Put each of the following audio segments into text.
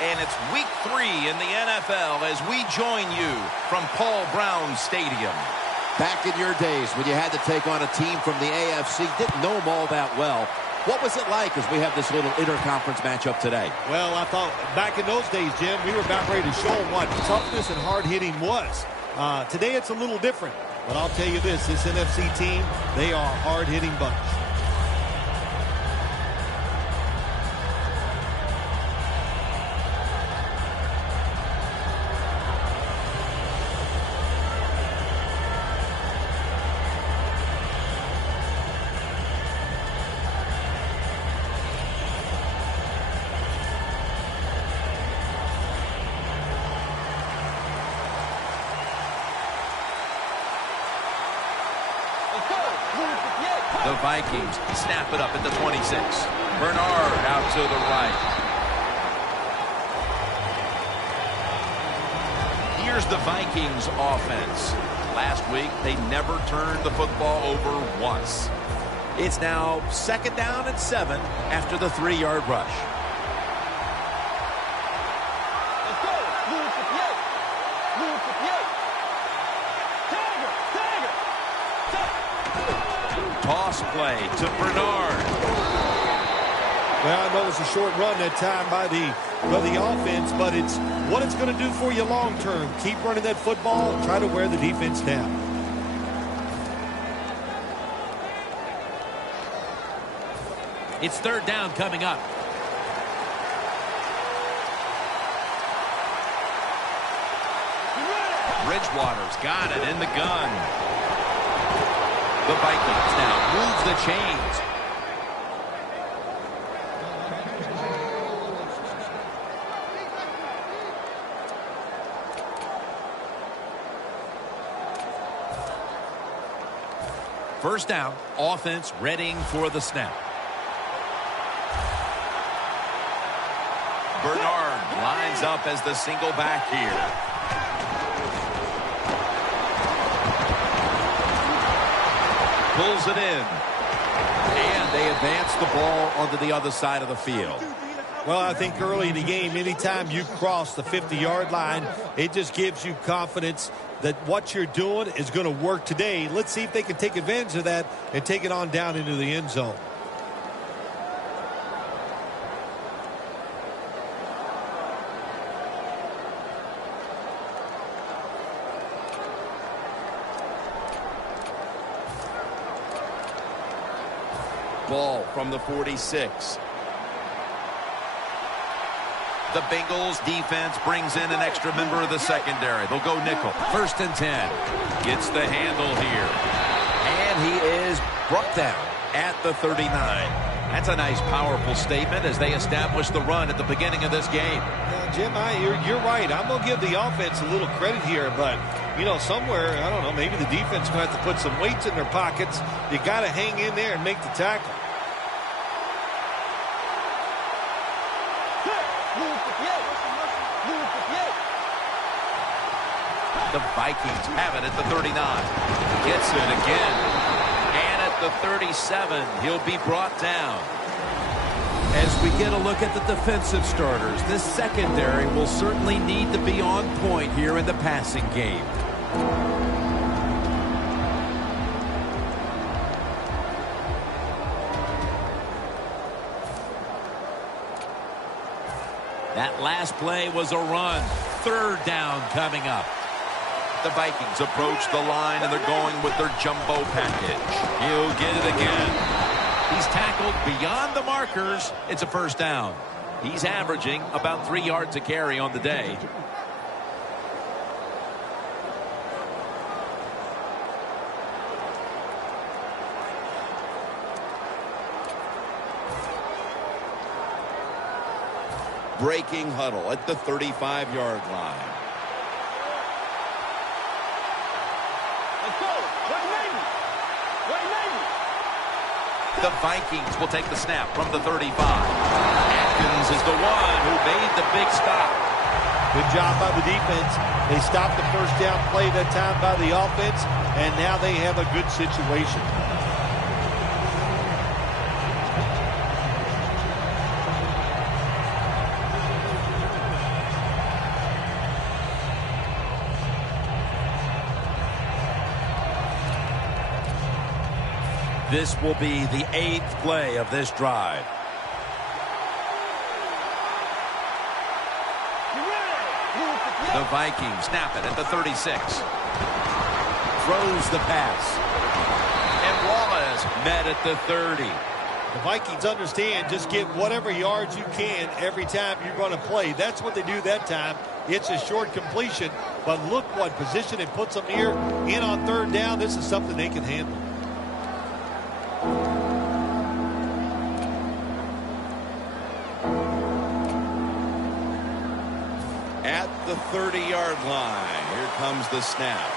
And it's week 3 in the NFL as we join you from Paul Brown Stadium. Back in your days when you had to take on a team from the AFC, didn't know them all that well. What was it like as we have this little interconference matchup today? Well, I thought back in those days, Jim, we were about ready to show them what toughness and hard-hitting was. Today it's a little different. But I'll tell you this NFC team, they are a hard-hitting bunch. The Vikings snap it up at the 26. Bernard out to the right. Here's the Vikings offense. Last week, they never turned the football over once. It's now 2nd down and 7 after the 3-yard rush. Toss play to Bernard. Well, I know it was a short run that time by the offense, but it's what it's going to do for you long term. Keep running that football, try to wear the defense down. It's 3rd down coming up. Bridgewater's got it in the gun. The Vikings now move the chains. First down, offense readying for the snap. Bernard lines up as the single back here. Pulls it in. And they advance the ball onto the other side of the field. Well, I think early in the game, anytime you cross the 50-yard line, it just gives you confidence that what you're doing is going to work today. Let's see if they can take advantage of that and take it on down into the end zone. Ball from the 46. The Bengals defense brings in an extra member of the secondary. They'll go nickel. 1st and 10. Gets the handle here. And he is brought down at the 39. That's a nice, powerful statement as they establish the run at the beginning of this game. Now, Jim, you're right. I'm going to give the offense a little credit here, but, you know, somewhere, I don't know, maybe the defense is going to have to put some weights in their pockets. You got to hang in there and make the tackle. The Vikings have it at the 39. Gets it again. And at the 37, he'll be brought down. As we get a look at the defensive starters, this secondary will certainly need to be on point here in the passing game. That last play was a run. 3rd down coming up. The Vikings approach the line, and they're going with their jumbo package. He'll get it again. He's tackled beyond the markers. It's a 1st down. He's averaging about 3 yards a carry on the day. Breaking huddle at the 35-yard line. The Vikings will take the snap from the 35. Atkins is the one who made the big stop. Good job by the defense. They stopped the 1st down play that time by the offense, and now they have a good situation. This will be the 8th play of this drive. The Vikings snap it at the 36. Throws the pass. And Wallace met at the 30. The Vikings understand just get whatever yards you can every time you're going to play. That's what they do that time. It's a short completion, but look what position it puts them here in on 3rd down. This is something they can handle. At the 30-yard line, here comes the snap.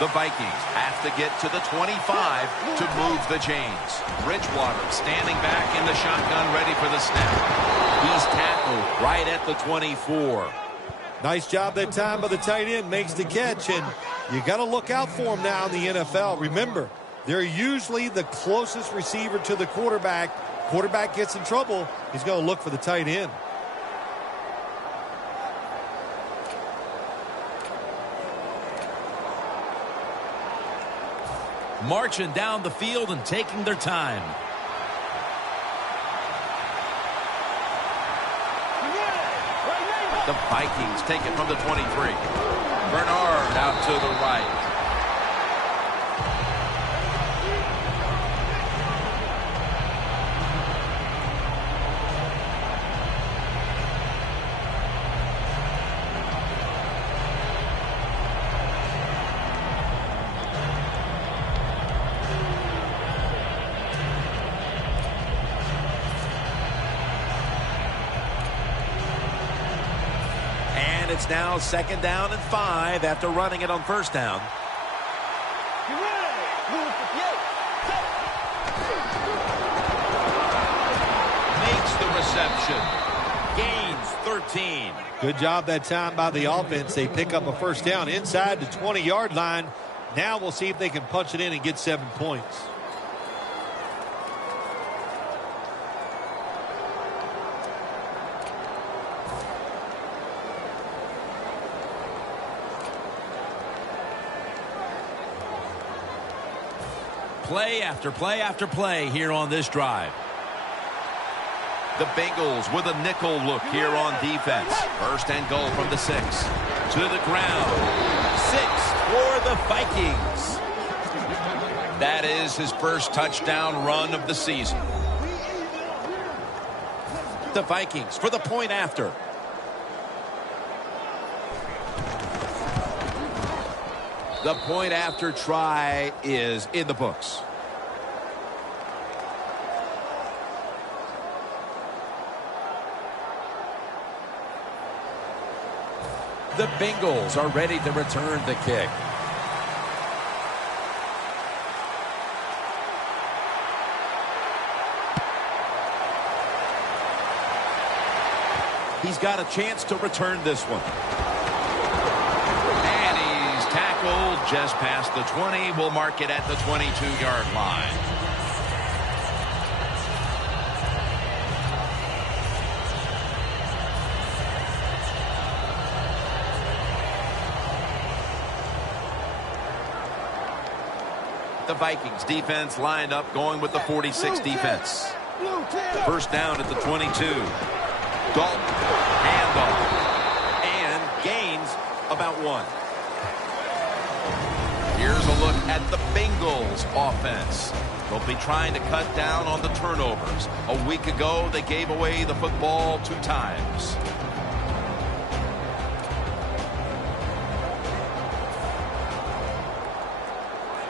The Vikings have to get to the 25 to move the chains. Bridgewater standing back in the shotgun, ready for the snap. He's tackled right at the 24. Nice job that time by the tight end. Makes the catch, and you got to look out for him now in the NFL. Remember, they're usually the closest receiver to the quarterback. Quarterback gets in trouble, he's going to look for the tight end. Marching down the field and taking their time. The Vikings take it from the 23. Bernard out to the right. It's now 2nd down and 5 after running it on 1st down. Makes the reception. Gains 13. Good job that time by the offense. They pick up a 1st down inside the 20-yard line. Now we'll see if they can punch it in and get 7 points. Play after play after play here on this drive. The Bengals with a nickel look here on defense. 1st and goal from the 6. To the ground. 6 for the Vikings. That is his first touchdown run of the season. The Vikings for the point after. The point after try is in the books. The Bengals are ready to return the kick. He's got a chance to return this one. Just past the 20. We'll mark it at the 22-yard line. The Vikings defense lined up going with the 46 defense. 1st down at the 22. Dalton handoff and gains about 1. Here's a look at the Bengals offense. They'll be trying to cut down on the turnovers. A week ago, they gave away the football 2 times.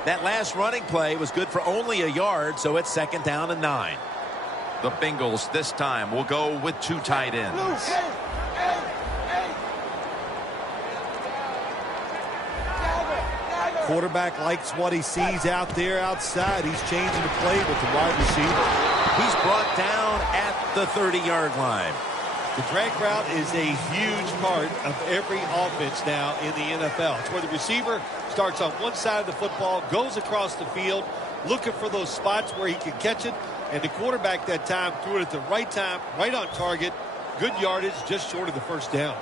That last running play was good for only a yard, so it's 2nd down and 9. The Bengals this time will go with 2 tight ends. Quarterback likes what he sees out there outside. He's changing the play with the wide receiver. He's brought down at the 30-yard line. The drag route is a huge part of every offense now in the NFL. It's where the receiver starts on one side of the football, goes across the field, looking for those spots where he can catch it, and the quarterback that time threw it at the right time, right on target. Good yardage, just short of the 1st down.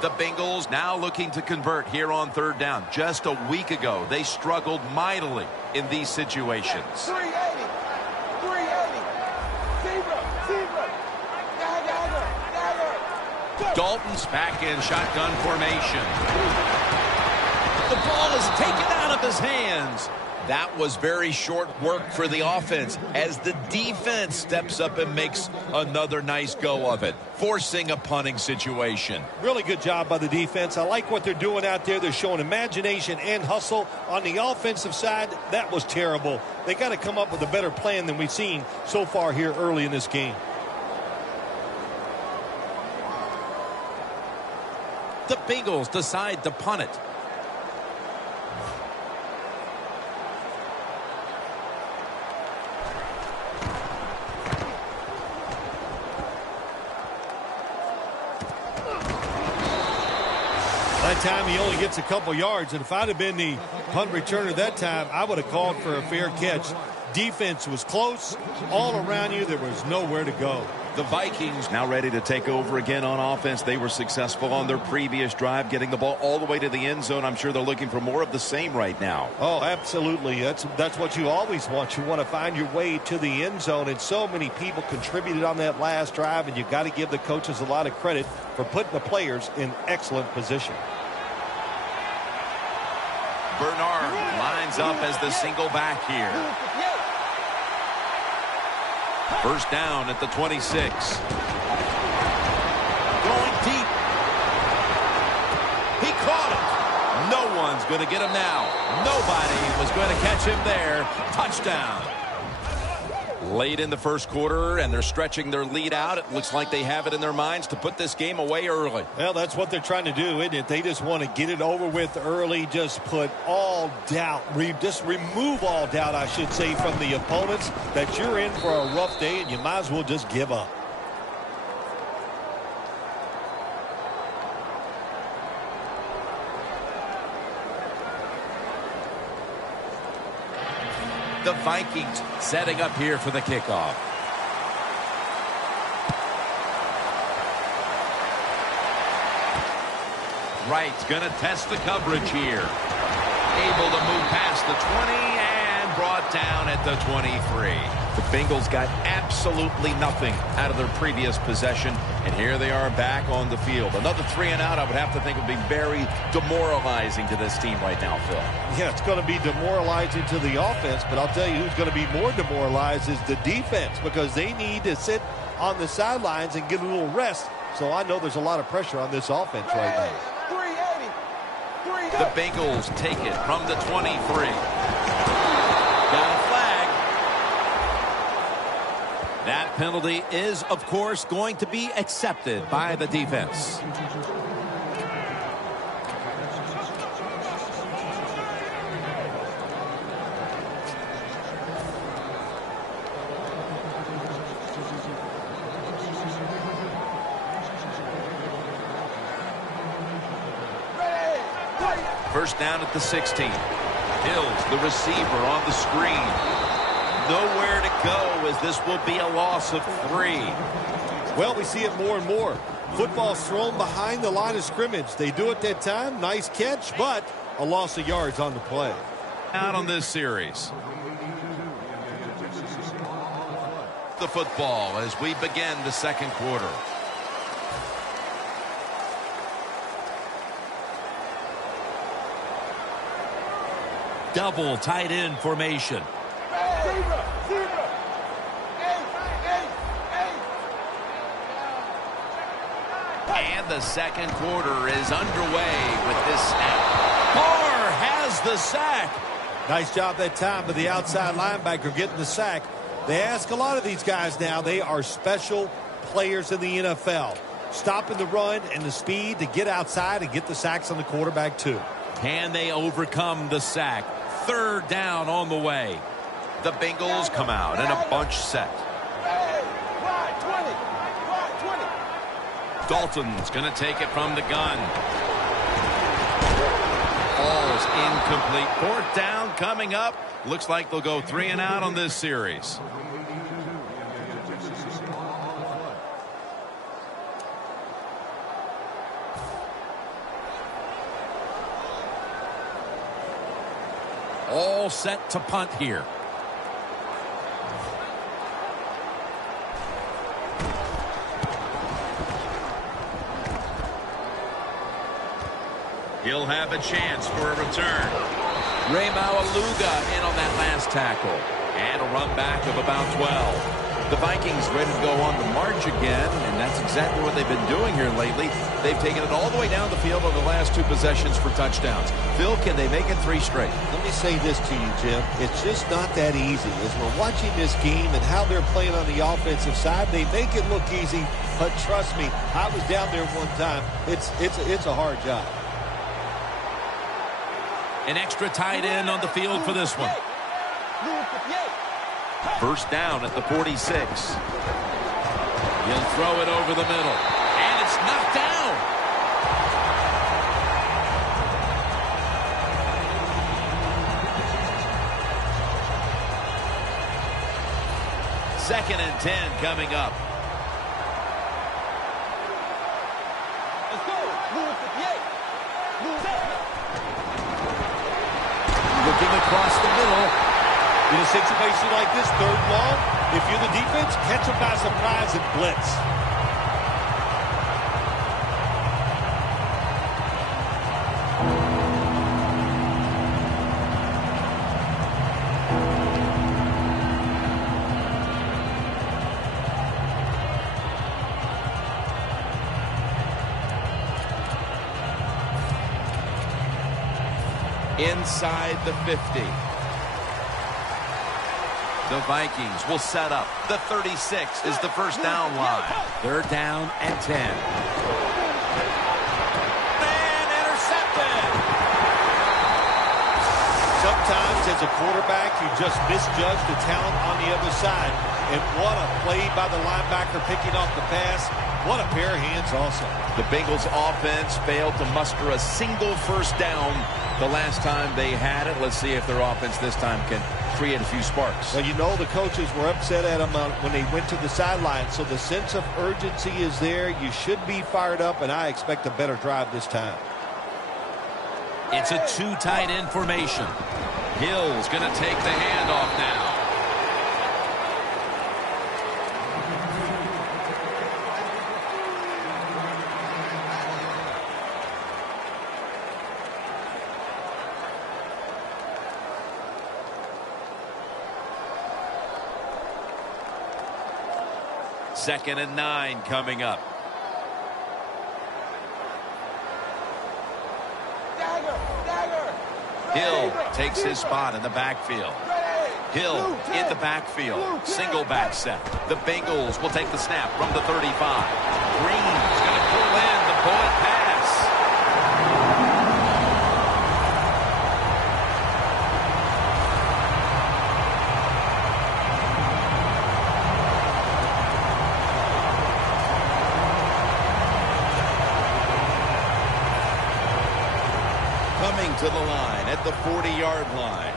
The Bengals now looking to convert here on third down. Just a week ago, they struggled mightily in these situations. 380. 380. Dalton's back in shotgun formation. The ball is taken out of his hands. That was very short work for the offense as the defense steps up and makes another nice go of it, forcing a punting situation. Really good job by the defense. I like what they're doing out there. They're showing imagination and hustle. On the offensive side, that was terrible. They got to come up with a better plan than we've seen so far here early in this game. The Bengals decide to punt it. That time he only gets a couple yards, and if I'd have been the punt returner that time, I would have called for a fair catch. Defense was close. All around you, there was nowhere to go. The Vikings now ready to take over again on offense. They were successful on their previous drive, getting the ball all the way to the end zone. I'm sure they're looking for more of the same right now. Oh, absolutely. That's what you always want. You want to find your way to the end zone, and so many people contributed on that last drive, and you got to give the coaches a lot of credit for putting the players in excellent position. Bernard lines up as the single back here. First down at the 26. Going deep. He caught it. No one's going to get him now. Nobody was going to catch him there. Touchdown. Late in the first quarter, and they're stretching their lead out. It looks like they have it in their minds to put this game away early. Well, that's what they're trying to do, isn't it? They just want to get it over with early, just put all doubt, just remove all doubt, I should say, from the opponents that you're in for a rough day, and you might as well just give up. The Vikings setting up here for the kickoff. Wright's going to test the coverage here. Able to move past the 20 and brought down at the 23. The Bengals got absolutely nothing out of their previous possession, and here they are back on the field. Another 3 and out, I would have to think, would be very demoralizing to this team right now, Phil. Yeah, it's going to be demoralizing to the offense, but I'll tell you who's going to be more demoralized is the defense, because they need to sit on the sidelines and get a little rest. So I know there's a lot of pressure on this offense right now. 380. The Bengals take it from the 23. Got a flag. That penalty is, of course, going to be accepted by the defense. First down at the 16. Hills, the receiver, on the screen. Nowhere to go, as this will be a loss of 3. Well, we see it more and more. Football's thrown behind the line of scrimmage. They do it that time. Nice catch, but a loss of yards on the play. Out on this series. The football as we begin the second quarter. Double tight end formation. And the second quarter is underway with this snap. Barr has the sack. Nice job that time by the outside linebacker getting the sack. They ask a lot of these guys now. They are special players in the NFL. Stopping the run and the speed to get outside and get the sacks on the quarterback too. Can they overcome the sack? Third down on the way. The Bengals come out in a bunch set. Dalton's going to take it from the gun. Ball's incomplete. Fourth down coming up. Looks like they'll go 3 and out on this series. All set to punt here. He'll have a chance for a return. Ray Maualuga in on that last tackle. And a run back of about 12. The Vikings ready to go on the march again, and that's exactly what they've been doing here lately. They've taken it all the way down the field over the last 2 possessions for touchdowns. Phil, can they make it 3 straight? Let me say this to you, Jim. It's just not that easy. As we're watching this game and how they're playing on the offensive side, they make it look easy, but trust me, I was down there one time. It's a hard job. An extra tight end on the field for this one. First down at the 46. He'll throw it over the middle. And it's knocked down. Second and 10 coming up. Let's go. Move 58. Move that. Looking across the middle. In a situation like this, 3rd long, if you're the defense, catch them by surprise and blitz. Inside the 50. The Vikings will set up. The 36 is the first down line. 3rd down and 10. And intercepted. Sometimes as a quarterback, you just misjudge the talent on the other side. And what a play by the linebacker picking off the pass. What a pair of hands also. The Bengals offense failed to muster a single first down the last time they had it. Let's see if their offense this time can create a few sparks. Well, you know the coaches were upset at them when they went to the sideline, so the sense of urgency is there. You should be fired up, and I expect a better drive this time. It's a 2 tight end formation. Hill's going to take the handoff now. Second and 9 coming up. Hill takes his spot in the backfield. Hill in the backfield. Single back set. The Bengals will take the snap from the 35. Green's going to pull in the bullet pass. Coming to the line at the 40-yard line.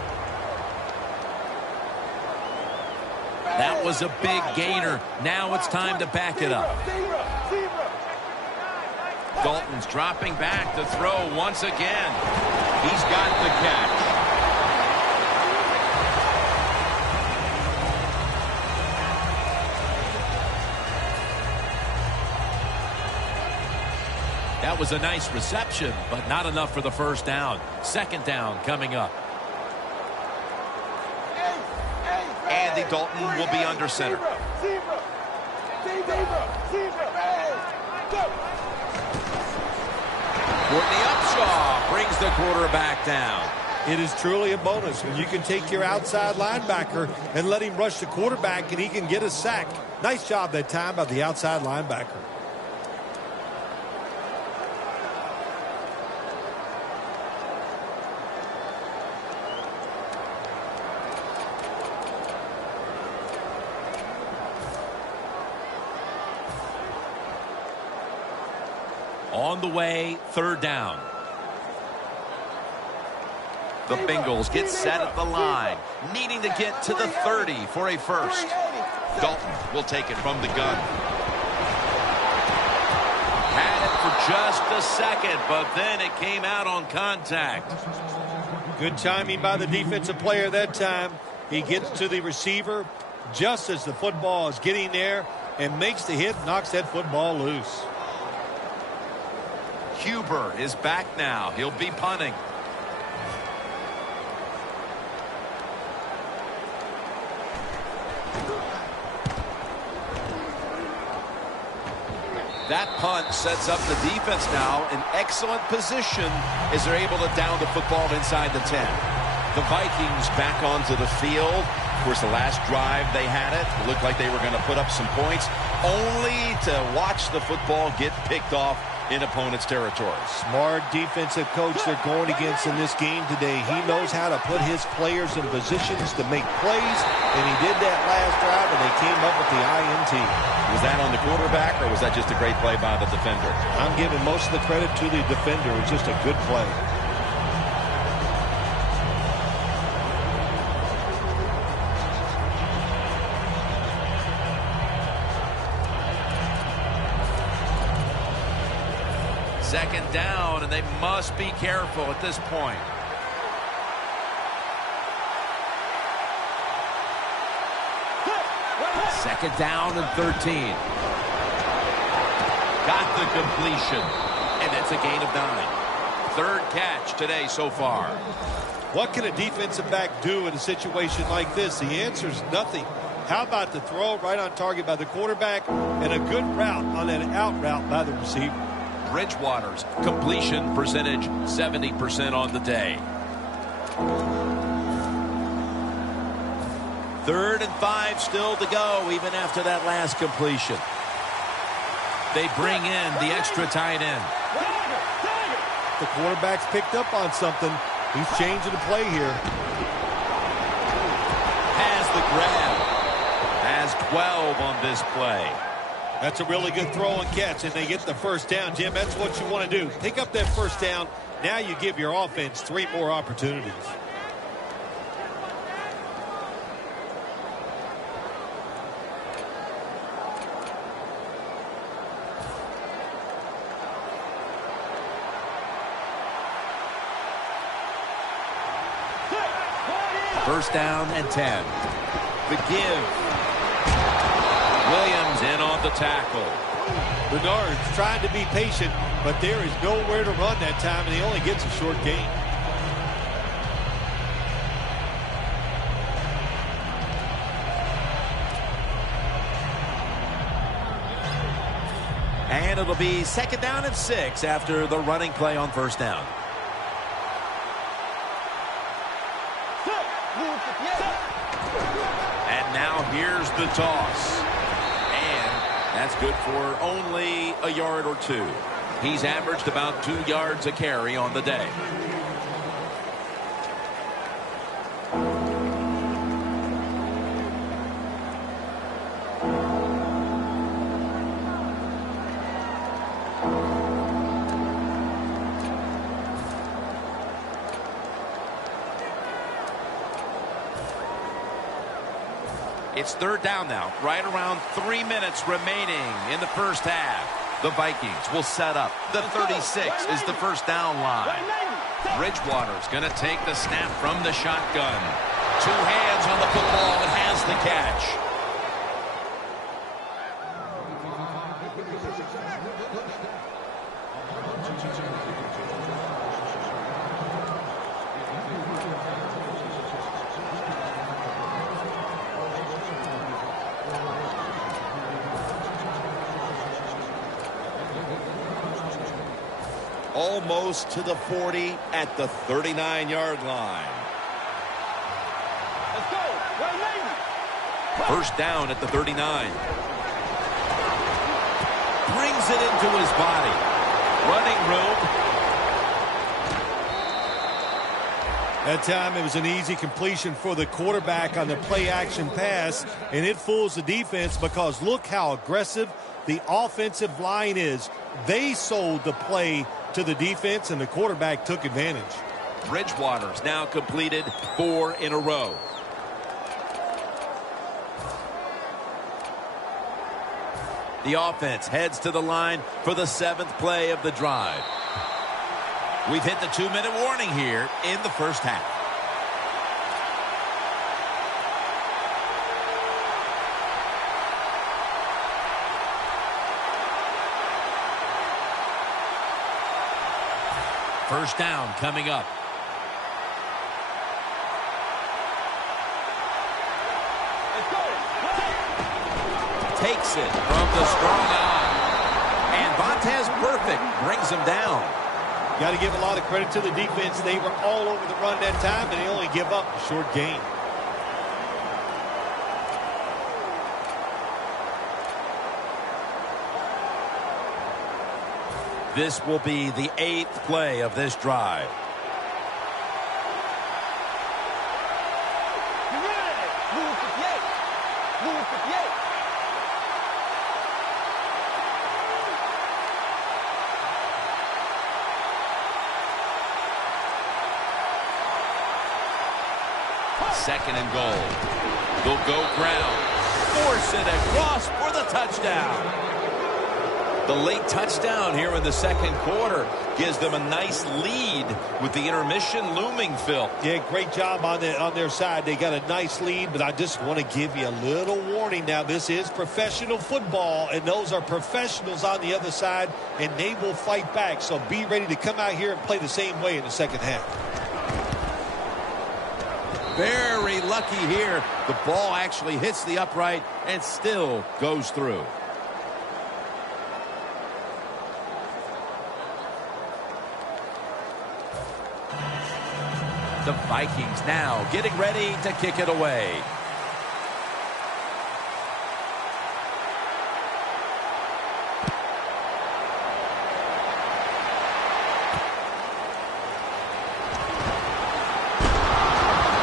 That was a big gainer. Now it's time to back it up. Dalton's dropping back to throw once again. He's got the catch. That was a nice reception, but not enough for the first down. 2nd down coming up. Andy Dalton will be under center. Courtney Upshaw brings the quarterback down. It is truly a bonus when you can take your outside linebacker and let him rush the quarterback and he can get a sack. Nice job that time by the outside linebacker. On the way, 3rd down. The Bengals get set at the line, needing to get to the 30 for a first. Dalton will take it from the gun. Had it for just a second, but then it came out on contact. Good timing by the defensive player that time. He gets to the receiver just as the football is getting there and makes the hit, knocks that football loose. Huber is back now. He'll be punting. That punt sets up the defense now in excellent position as they're able to down the football inside the 10. The Vikings back onto the field. Of course, the last drive they had it looked like they were going to put up some points, only to watch the football get picked off in opponent's territory. Smart defensive coach they're going against in this game today. He knows how to put his players in positions to make plays, and he did that last drive, and they came up with the INT. Was that on the quarterback, or was that just a great play by the defender? I'm giving most of the credit to the defender. It's just a good play. Second down, and they must be careful at this point. Second down and 13. Got the completion, and it's a gain of 9. Third catch today so far. What can a defensive back do in a situation like this? The answer is nothing. How about the throw right on target by the quarterback and a good route on that out route by the receiver? Bridgewater's completion percentage 70% on the day. 3rd and 5 still to go even after that last completion. They bring in the extra tight end. The quarterback's picked up on something. He's changing the play here. Has the grab. Has 12 on this play. That's a really good throw and catch, and they get the first down, Jim. That's what you want to do. Pick up that first down. Now you give your offense 3 more opportunities. First down and 10. The give. Williams in on the tackle. Bernard's trying to be patient, but there is nowhere to run that time, and he only gets a short gain. And it'll be second down and 6 after the running play on first down. And now here's the toss. And that's good for only a yard or 2. He's averaged about 2 yards a carry on the day. It's third down now, right around 3 minutes remaining in the first half. The Vikings will set up. The 36 is the first down line. Bridgewater's going to take the snap from the shotgun. 2 hands on the football and has the catch. Almost to the 40 at the 39-yard line. Let's go. First down at the 39. Brings it into his body. Running room. That time it was an easy completion for the quarterback on the play-action pass, and it fools the defense because look how aggressive the offensive line is. They sold the play to the defense, and the quarterback took advantage. Bridgewater's now completed 4 in a row. The offense heads to the line for the 7th play of the drive. We've hit the 2-minute warning here in the first half. First down coming up. Takes it from the strong eye. And Vontaze perfect brings him down. Got to give a lot of credit to the defense. They were all over the run that time, and they only give up a short gain. This will be the 8th play of this drive. Second and goal. They'll go ground. Force it across for the touchdown. The late touchdown here in the second quarter gives them a nice lead with the intermission looming, Phil. Yeah, great job on their side. They got a nice lead, but I just want to give you a little warning now. This is professional football, and those are professionals on the other side, and they will fight back. So be ready to come out here and play the same way in the second half. Very lucky here. The ball actually hits the upright and still goes through. The Vikings now getting ready to kick it away.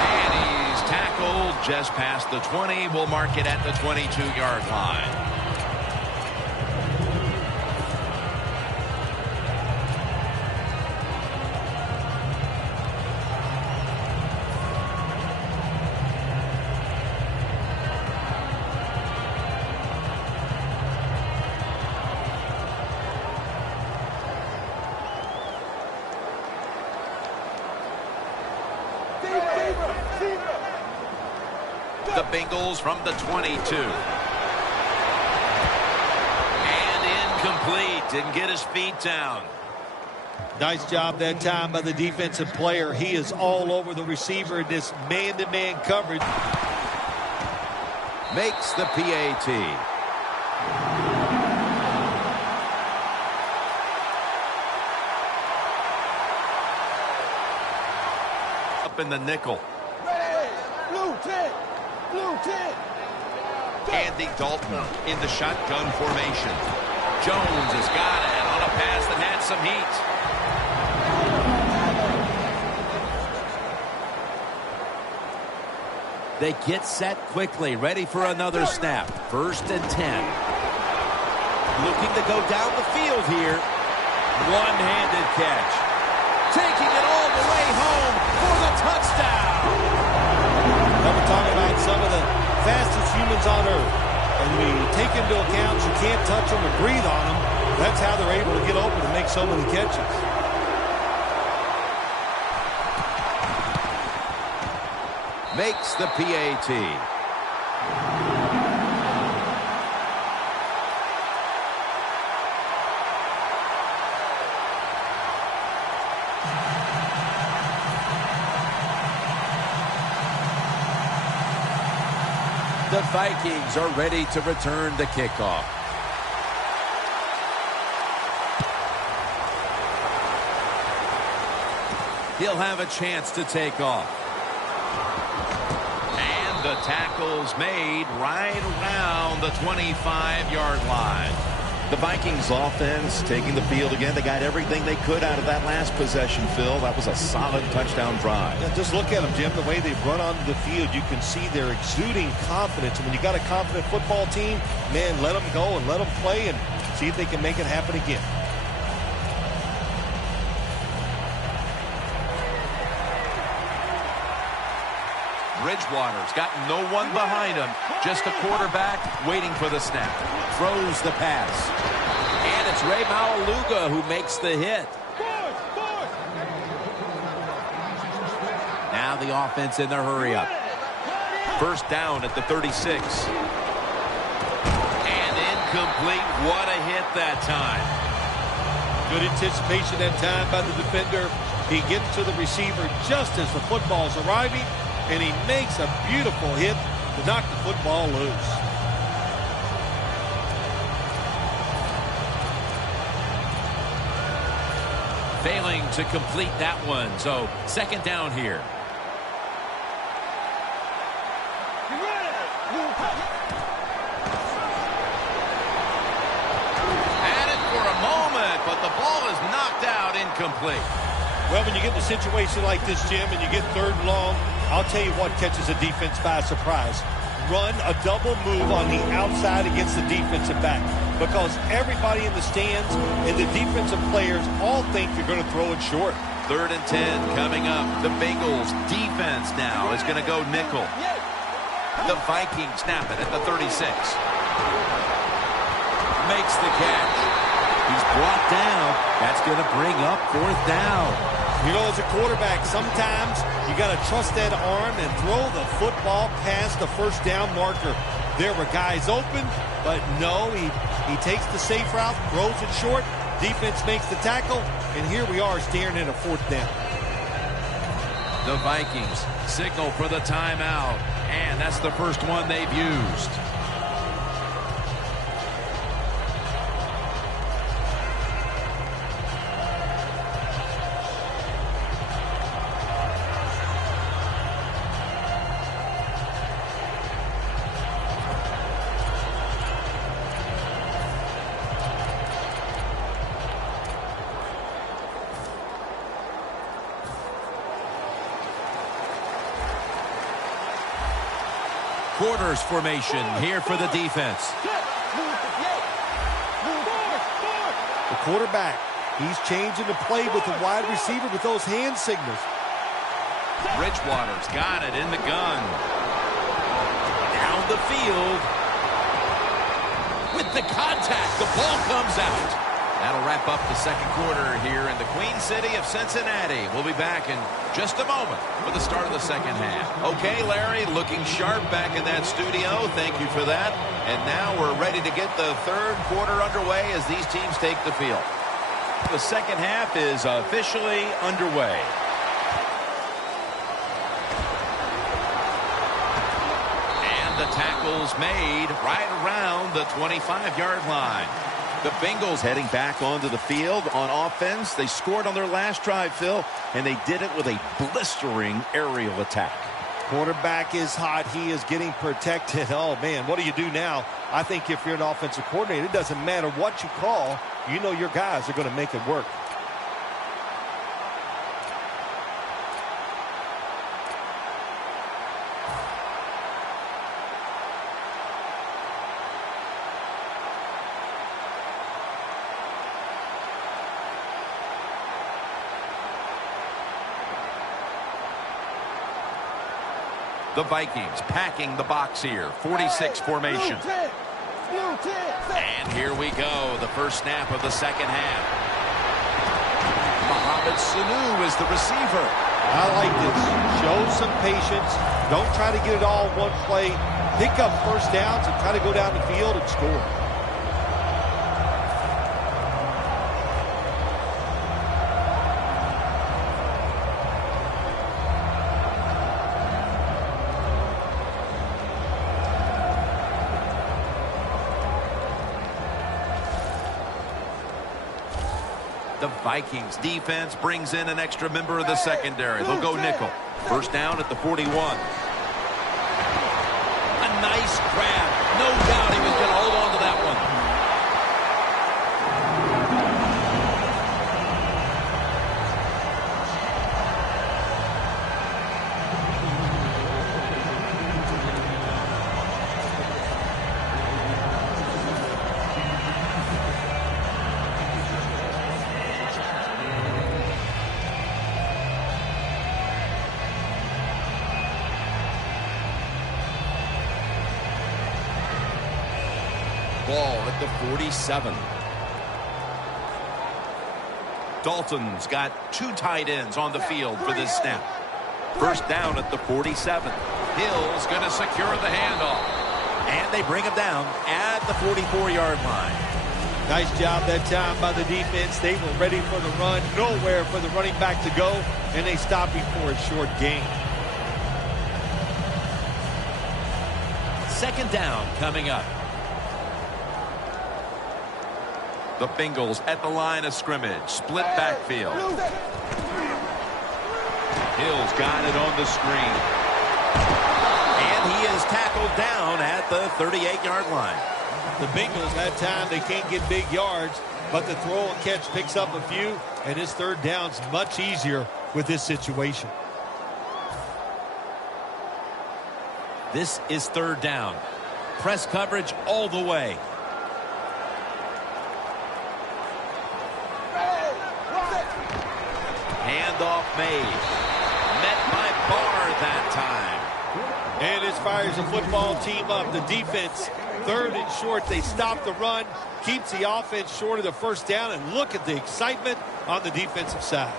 And he's tackled just past the 20. We'll mark it at the 22-yard line. The Bengals from the 22. And incomplete. Didn't get his feet down. Nice job that time by the defensive player. He is all over the receiver in this man-to-man coverage. Makes the PAT. Up in the nickel. Blue 10. Blue 10. Andy Dalton in the shotgun formation. Jones has got it on a pass that had some heat. They get set quickly, ready for another snap. First and 10. Looking to go down the field here. One-handed catch. Taking it all the way home for the touchdown. Now we're talking about some of the fastest humans on earth. And we take into account you can't touch them or breathe on them. That's how they're able to get open and make so many catches. Makes the PAT. The Vikings are ready to return the kickoff. He'll have a chance to take off. And the tackle's made right around the 25-yard line. The Vikings offense taking the field again. They got everything they could out of that last possession, Phil. That was a solid touchdown drive. Yeah, just look at them, Jim. The way they run onto the field, you can see they're exuding confidence. And when you got a confident football team, man, let them go and let them play and see if they can make it happen again. Bridgewater's got no one behind him. Just a quarterback waiting for the snap. Throws the pass. And it's Ray Maualuga who makes the hit. the offense in their hurry-up. First down at the 36. And incomplete. What a hit that time. Good anticipation that time by the defender. He gets to the receiver just as the football's arriving, and he makes a beautiful hit to knock the football loose. Failing to complete that one. So second down here. Had it for a moment, but the ball is knocked out, incomplete. Well, when you get in a situation like this, Jim, and you get third and long, I'll tell you what catches a defense by surprise. Run a double move on the outside against the defensive back, because everybody in the stands and the defensive players all think you're going to throw it short. 3rd and 10 coming up. The Bengals defense now is going to go nickel. The Vikings snap it at the 36. Makes the catch. He's brought down. That's going to bring up 4th down. You know, as a quarterback, sometimes you got to trust that arm and throw the football past the first down marker. There were guys open, but no, he takes the safe route, throws it short. Defense makes the tackle, and here we are staring at a 4th down. The Vikings signal for the timeout, and that's the first one they've used. Quarters formation here for the defense. The quarterback, he's changing the play with the wide receiver with those hand signals. Bridgewater's got it in the gun. Down the field. With the contact, the ball comes out. That'll wrap up the second quarter here in the Queen City of Cincinnati. We'll be back in just a moment for the start of the second half. Okay, Larry, looking sharp back in that studio. Thank you for that. And now we're ready to get the third quarter underway as these teams take the field. The second half is officially underway. And the tackle's made right around the 25-yard line. The Bengals heading back onto the field on offense. They scored on their last drive, Phil, and they did it with a blistering aerial attack. Quarterback is hot. He is getting protected. Oh, man, what do you do now? I think if you're an offensive coordinator, it doesn't matter what you call. You know your guys are going to make it work. The Vikings packing the box here. 46 formation. And here we go. The first snap of the second half. Mohamed Sanu is the receiver. I like this. Show some patience. Don't try to get it all in one play. Pick up first downs and try to go down the field and score. The Vikings defense brings in an extra member of the secondary. They'll go nickel. First down at the 41. A nice grab. No doubt he was going to hold on to that one. Ball at the 47. Dalton's got two tight ends on the field for this snap. First down at the 47. Hill's going to secure the handoff. And they bring him down at the 44-yard line. Nice job that time by the defense. They were ready for the run. Nowhere for the running back to go. And they stopped him for a short gain. Second down coming up. The Bengals at the line of scrimmage. Split backfield. Hill's got it on the screen. And he is tackled down at the 38-yard line. The Bengals, that time, they can't get big yards, but the throw and catch picks up a few, and his third down's much easier with this situation. This is third down. Press coverage all the way. Handoff made. Met by Barr that time. And this fires the football team up. The defense, third and short. They stop the run, keeps the offense short of the first down, and look at the excitement on the defensive side.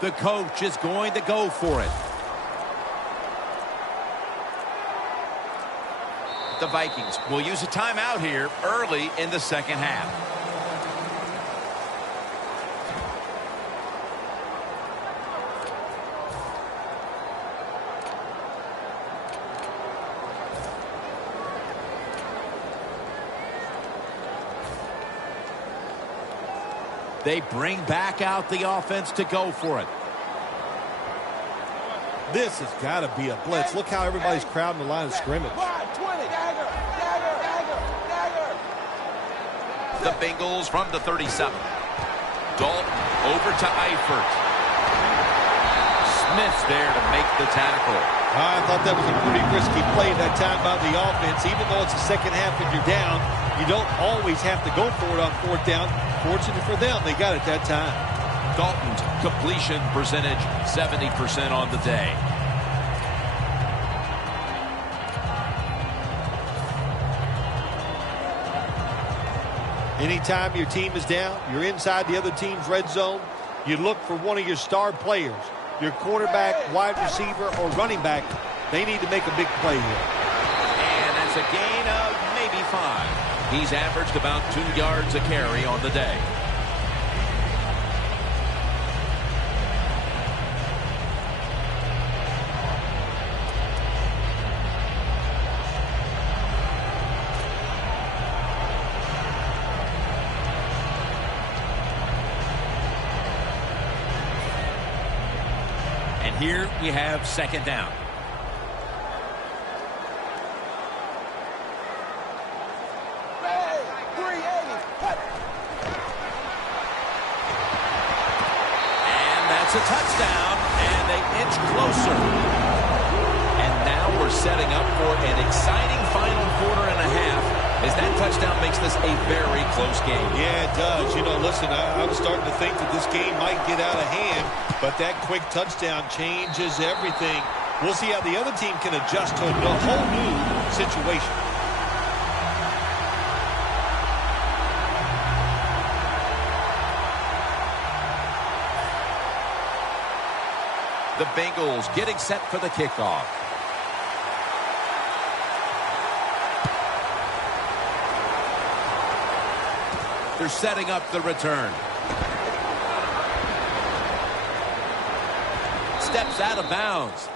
The coach is going to go for it. The Vikings will use a timeout here early in the second half. They bring back out the offense to go for it. This has got to be a blitz. Look how everybody's crowding the line of scrimmage. The Bengals from the 37. Dalton over to Eifert. Smith's there to make the tackle. I thought that was a pretty risky play that time by the offense. Even though it's the second half and you're down, you don't always have to go for it on fourth down. Fortunate for them, they got it that time. Dalton's completion percentage 70% on the day. Anytime your team is down, you're inside the other team's red zone, you look for one of your star players, your quarterback, wide receiver, or running back. They need to make a big play here. And that's a gain of maybe 5. He's averaged about 2 yards a carry on the day. And here we have second down. A touchdown, and they inch closer. And now we're setting up for an exciting final quarter and a half as that touchdown makes this a very close game. Yeah, it does. You know, listen, I was starting to think that this game might get out of hand, but that quick touchdown changes everything. We'll see how the other team can adjust to a whole new situation. The Bengals getting set for the kickoff. They're setting up the return. Steps out of bounds.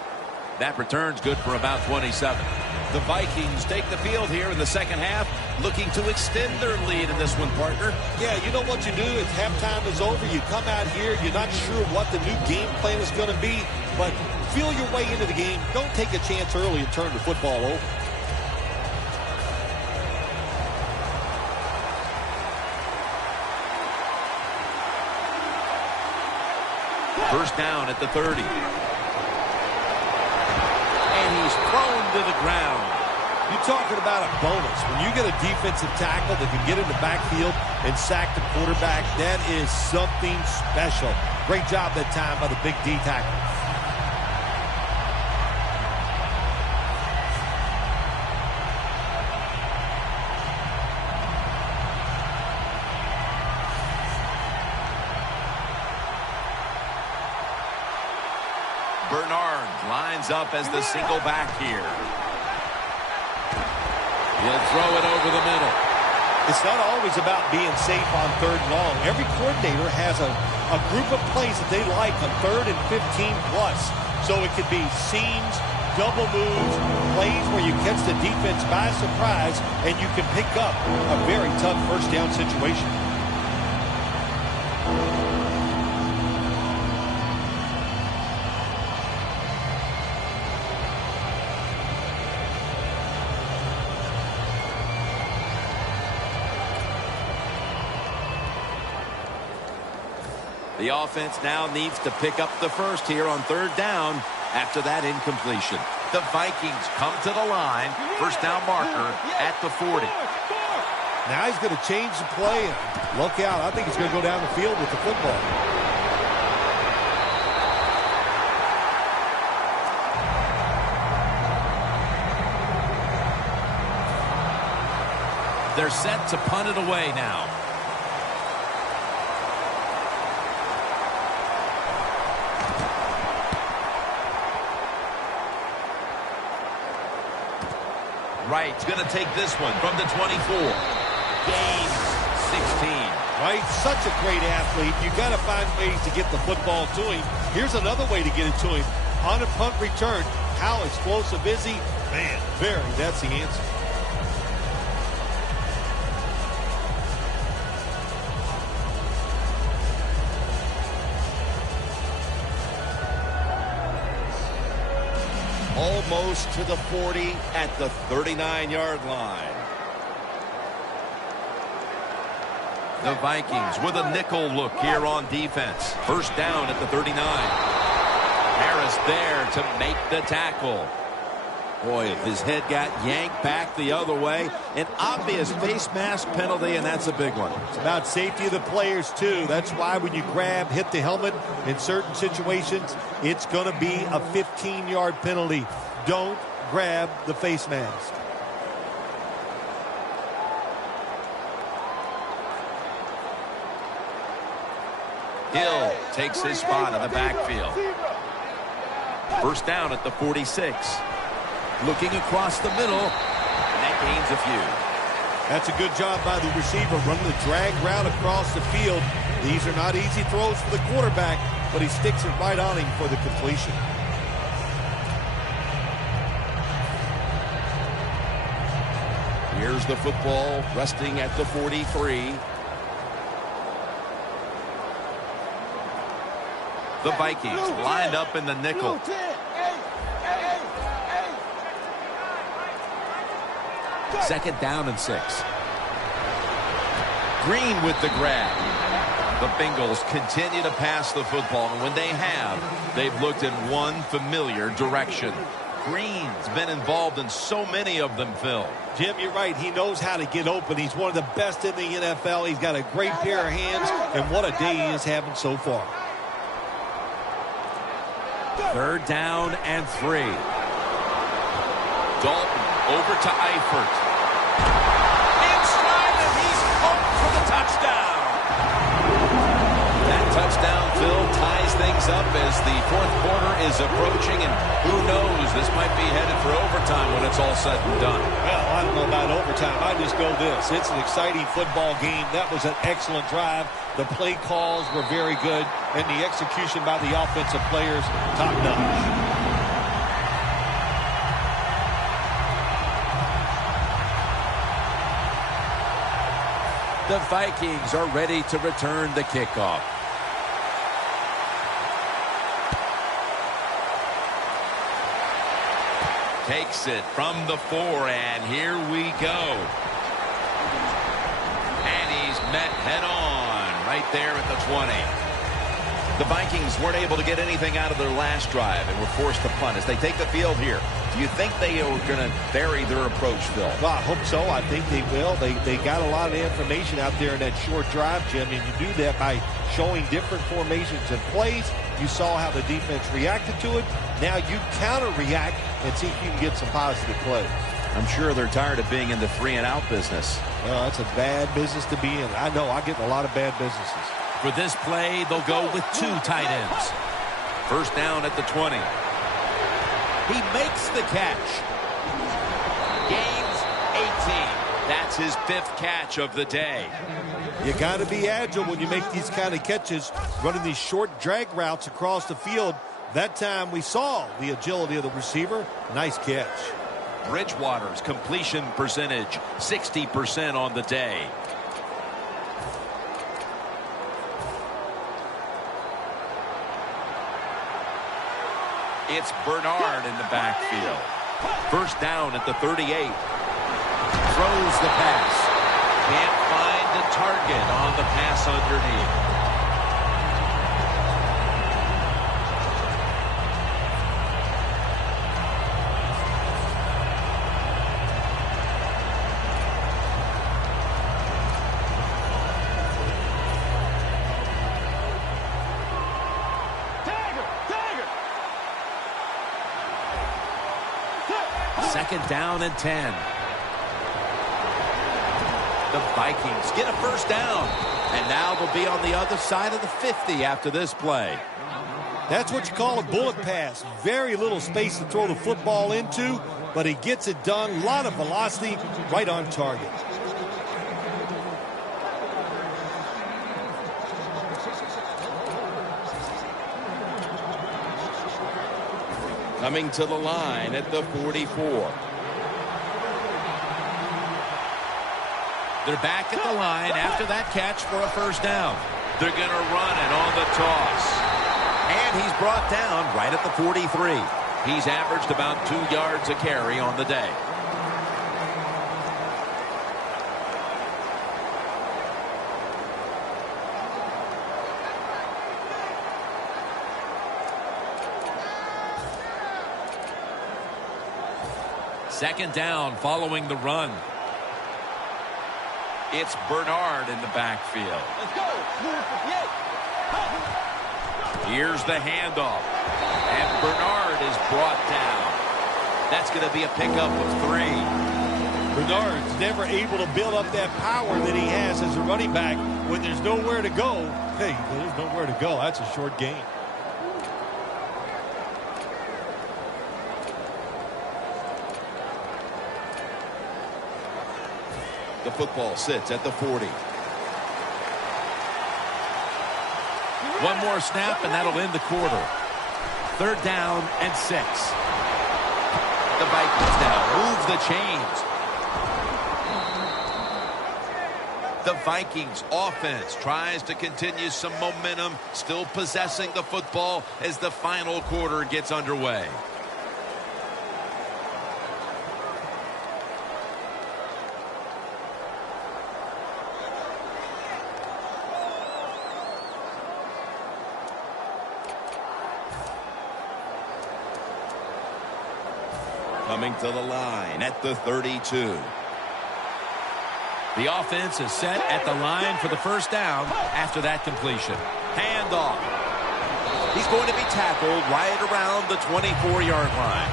That return's good for about 27. The Vikings take the field here in the second half, looking to extend their lead in this one, partner. Yeah, you know what you do? If halftime is over, you come out here, you're not sure what the new game plan is going to be, but feel your way into the game. Don't take a chance early and turn the football over. First down at the 30. And he he's thrown to the ground. You're talking about a bonus. When you get a defensive tackle that can get in the backfield and sack the quarterback, that is something special. Great job that time by the big D tackle. Bernard lines up as the single back here. He'll throw it over the middle. It's not always about being safe on 3rd and long. Every coordinator has a group of plays that they like on 3rd and 15 plus. So it could be seams, double moves, plays where you catch the defense by surprise and you can pick up a very tough first down situation. The offense now needs to pick up the first here on 3rd down after that incompletion. The Vikings come to the line. First down marker at the 40. Now he's going to change the play. And look out. I think he's going to go down the field with the football. They're set to punt it away now. Wright's going to take this one from the 24. Gain 16. Right, such a great athlete. You got to find ways to get the football to him. Here's another way to get it to him. On a punt return, how explosive is he? Man, very. That's the answer. Almost to the 40 at the 39-yard line. The Vikings with a nickel look here on defense. First down at the 39. Harris there to make the tackle. Boy, if his head got yanked back the other way, an obvious face mask penalty, and that's a big one. It's about safety of the players, too. That's why when you grab, hit the helmet in certain situations, it's going to be a 15-yard penalty. Don't grab the face mask. Hill takes his spot in the backfield. First down at the 46. Looking across the middle, and that gains a few. That's a good job by the receiver, running the drag route across the field. These are not easy throws for the quarterback, but he sticks it right on him for the completion. Here's the football resting at the 43. The Vikings lined up in the nickel. Second down and 6. Green with the grab. The Bengals continue to pass the football, and when they have, they've looked in one familiar direction. Green's been involved in so many of them, Phil. Jim, you're right. He knows how to get open. He's one of the best in the NFL. He's got a great pair of hands, and what a day he is having so far. Third down and 3. Dalton over to Eifert. Inside, and he's home for the touchdown. That touchdown, Phil, ties things up as the fourth quarter is approaching, and who knows, this might be headed for overtime when it's all said and done. Well, I don't know about overtime. I just go this. It's an exciting football game. That was an excellent drive. The play calls were very good, and the execution by the offensive players, top-notch. The Vikings are ready to return the kickoff. Takes it from the 4, and here we go. And he's met head on right there at the 20. The Vikings weren't able to get anything out of their last drive and were forced to punt as they take the field here. Do you think they are going to vary their approach, Phil? Well, I hope so. I think they will. They got a lot of information out there in that short drive, Jim, and you do that by showing different formations and plays. You saw how the defense reacted to it. Now you counter-react and see if you can get some positive plays. I'm sure they're tired of being in the free-and-out business. Well, that's a bad business to be in. I know. I get in a lot of bad businesses. For this play, they'll go with 2 tight ends. First down at the 20. He makes the catch. Gains 18. That's his 5th catch of the day. You got to be agile when you make these kind of catches, running these short drag routes across the field. That time we saw the agility of the receiver. Nice catch. Bridgewater's completion percentage, 60% on the day. It's Bernard in the backfield. First down at the 38. Throws the pass. Can't find the target on the pass underneath. Second down and 10. The Vikings get a first down. And now they'll be on the other side of the 50 after this play. That's what you call a bullet pass. Very little space to throw the football into, but he gets it done. A lot of velocity, right on target. Coming to the line at the 44. They're back at the line after that catch for a first down. They're going to run it on the toss. And he's brought down right at the 43. He's averaged about 2 yards a carry on the day. Second down following the run. It's Bernard in the backfield. Let's go. Move 58. Here's the handoff. And Bernard is brought down. That's going to be a pickup of 3. Bernard's never able to build up that power that he has as a running back when there's nowhere to go. Hey, there's nowhere to go. That's a short gain. The football sits at the 40. One more snap, and that'll end the quarter. Third down and 6. The Vikings now move the chains. The Vikings offense tries to continue some momentum, still possessing the football as the final quarter gets underway. Coming to the line at the 32. The offense is set at the line for the first down after that completion. Handoff. He's going to be tackled right around the 24-yard line.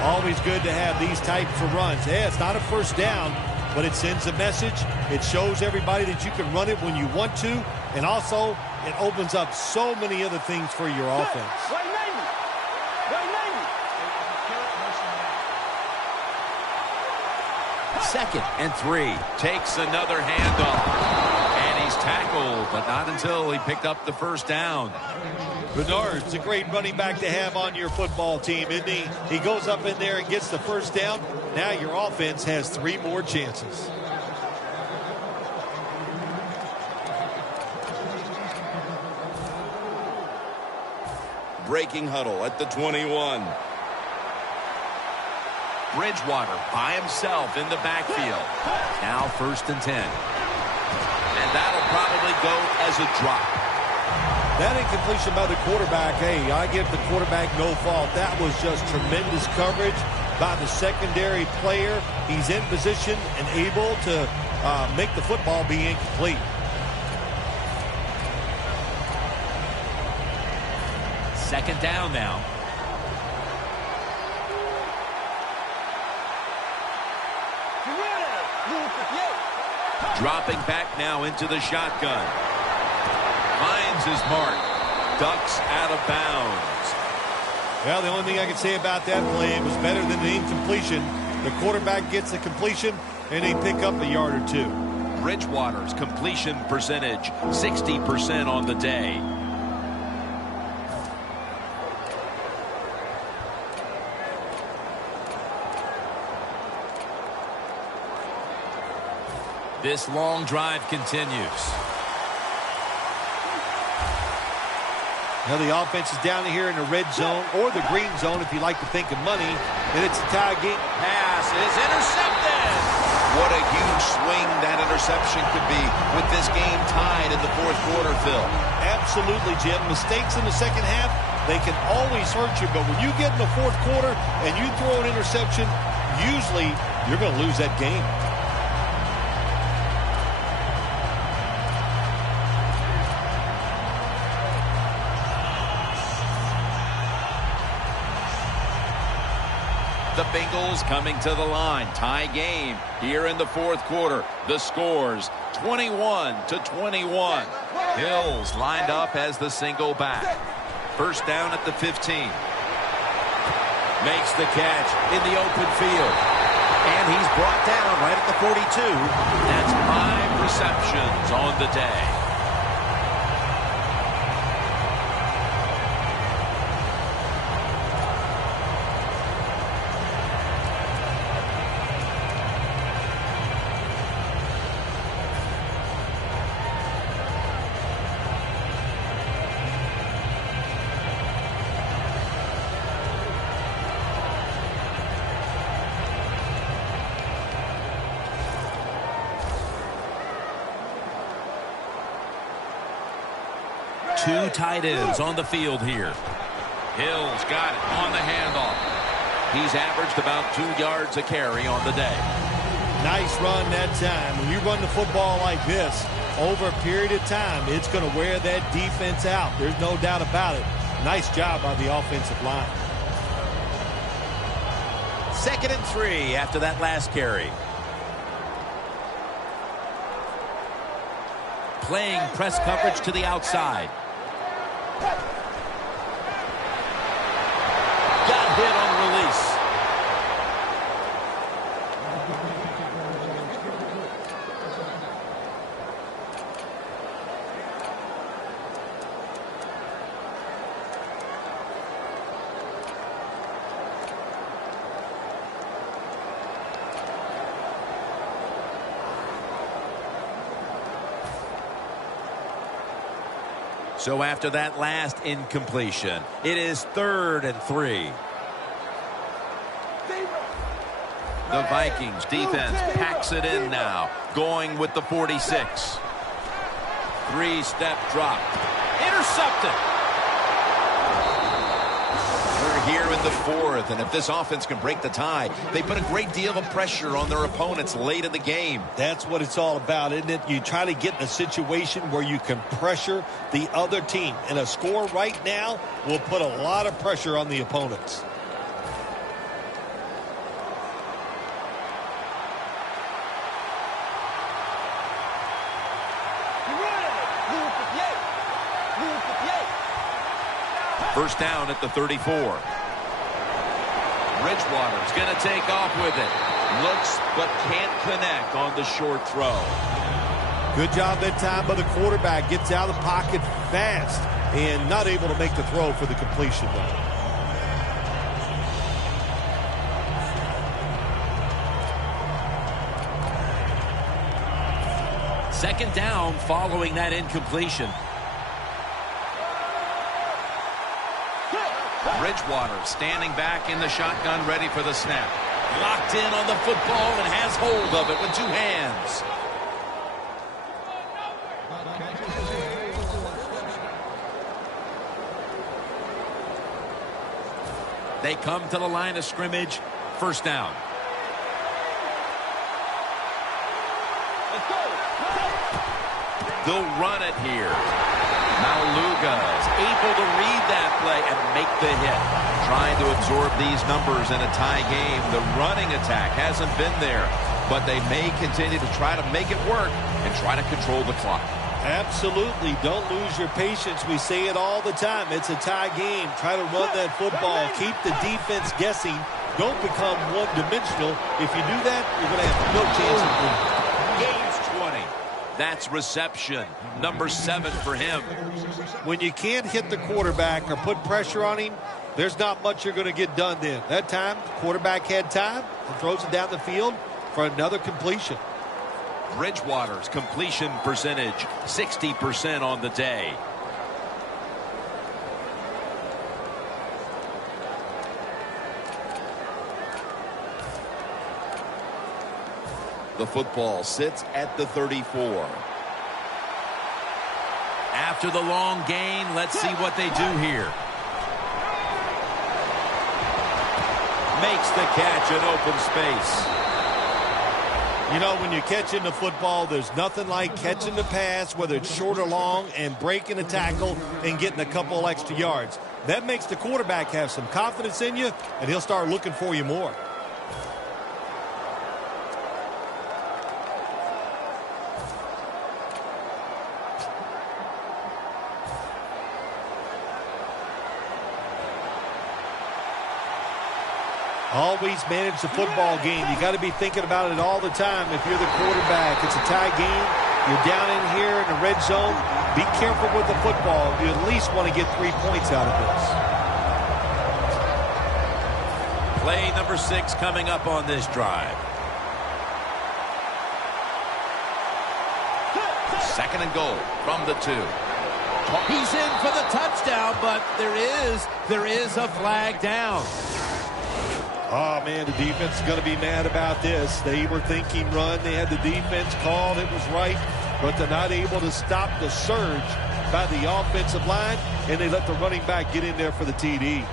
Always good to have these types of runs. Yeah, it's not a first down, but it sends a message. It shows everybody that you can run it when you want to, and also it opens up so many other things for your offense. Second and 3. Takes another handoff. And he's tackled, but not until he picked up the first down. Bernard's a great running back to have on your football team, isn't he? He goes up in there and gets the first down. Now your offense has 3 more chances. Breaking huddle at the 21. Bridgewater by himself in the backfield. Now first and 10. And that'll probably go as a drop. That incompletion by the quarterback, hey, I give the quarterback no fault. That was just tremendous coverage by the secondary player. He's in position and able to make the football be incomplete. Second down now. Dropping back now into the shotgun. Finds his mark. Ducks out of bounds. Well, the only thing I can say about that play, it was better than the incompletion. The quarterback gets the completion, and they pick up a yard or two. Bridgewater's completion percentage, 60% on the day. This long drive continues. Now the offense is down here in the red zone or the green zone if you like to think of money. And it's a tie game. Pass is intercepted. What a huge swing that interception could be with this game tied in the fourth quarter, Phil. Absolutely, Jim. Mistakes in the second half, they can always hurt you. But when you get in the fourth quarter and you throw an interception, usually you're going to lose that game. The Bengals coming to the line. Tie game here in the fourth quarter. The scores 21-21. Hills lined up as the single back. First down at the 15. Makes the catch in the open field. And he's brought down right at the 42. That's 5 receptions on the day. Two tight ends on the field here. Hills got it on the handoff. He's averaged about 2 yards a carry on the day. Nice run that time. When you run the football like this, over a period of time, it's going to wear that defense out. There's no doubt about it. Nice job by the offensive line. 2nd and 3 after that last carry. Playing press coverage to the outside. Got hit on release. So after that last incompletion, it is 3rd and 3. The Vikings defense packs it in now, going with the 46. 3-step drop. Intercepted. We're here in the 4th, and if this offense can break the tie, they put a great deal of pressure on their opponents late in the game. That's what it's all about, isn't it? You try to get in a situation where you can pressure the other team. And a score right now will put a lot of pressure on the opponents. First down at the 34. Bridgewater's going to take off with it. Looks but can't connect on the short throw. Good job that time by the quarterback. Gets out of the pocket fast and not able to make the throw for the completion, though. Second down following that incompletion. Bridgewater standing back in the shotgun, ready for the snap. Locked in on the football and has hold of it with 2 hands. They come to the line of scrimmage. First down. Let's go. They'll run it here. Maluga is able to read that play and make the hit. Trying to absorb these numbers in a tie game. The running attack hasn't been there, but they may continue to try to make it work and try to control the clock. Absolutely. Don't lose your patience. We say it all the time. It's a tie game. Try to run that football. Keep the defense guessing. Don't become one-dimensional. If you do that, you're going to have no chance of winning. Gains 20. That's reception. Number 7 for him. When you can't hit the quarterback or put pressure on him, there's not much you're going to get done then. That time, the quarterback had time and throws it down the field for another completion. Bridgewater's completion percentage, 60% on the day. The football sits at the 34. After the long gain, let's see what they do here. Makes the catch in open space. You know, when you're catching the football, there's nothing like catching the pass, whether it's short or long, and breaking a tackle and getting a couple extra yards. That makes the quarterback have some confidence in you, and he'll start looking for you more. Always manage the football game. You got to be thinking about it all the time if you're the quarterback. It's a tie game. You're down in here in the red zone. Be careful with the football. You at least want to get 3 points out of this. Play number 6 coming up on this drive. Second and goal from the 2. He's in for the touchdown, but there is a flag down. Oh, man, the defense is going to be mad about this. They were thinking run. They had the defense called. It was right, but they're not able to stop the surge by the offensive line, and they let the running back get in there for the TD.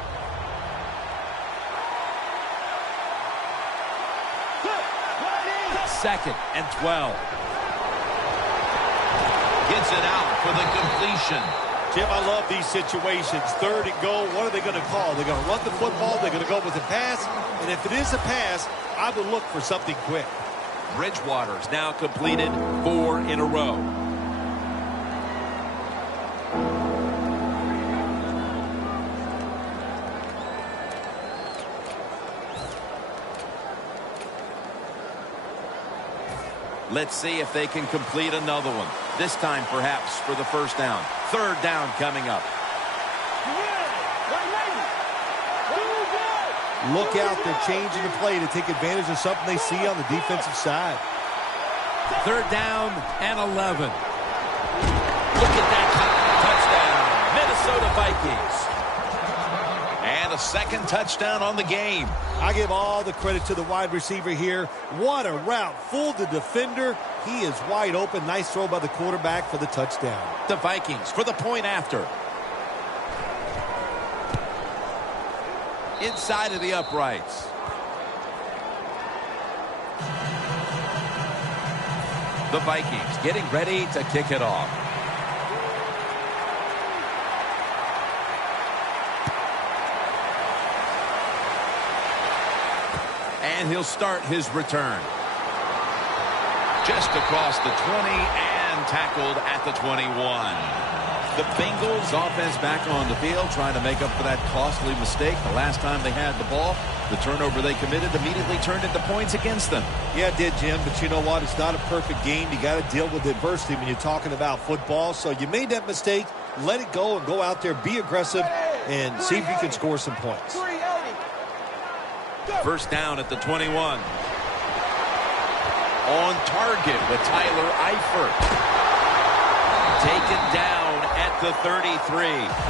Second and 12. Gets it out for the completion. Jim, I love these situations. Third and goal, what are they going to call? They're going to run the football. They're going to go with a pass. And if it is a pass, I would look for something quick. Bridgewater's now completed 4 in a row. Let's see if they can complete another one. This time, perhaps, for the first down. Third down coming up. Look out. They're changing the play to take advantage of something they see on the defensive side. Third down and 11. Look at that touchdown. Minnesota Vikings. And a second touchdown on the game. I give all the credit to the wide receiver here. What a route. Fooled the defender. He is wide open. Nice throw by the quarterback for the touchdown. The Vikings for the point after. Inside of the uprights. The Vikings getting ready to kick it off. And he'll start his return. Just across the 20 and tackled at the 21. The Bengals offense back on the field trying to make up for that costly mistake. The last time they had the ball, the turnover they committed immediately turned into points against them. Yeah, it did, Jim, but you know what? It's not a perfect game. You got to deal with adversity when you're talking about football. So you made that mistake. Let it go and go out there, be aggressive, and see if you can score some points. First down at the 21. On target with Tyler Eifert. Taken down at the 33.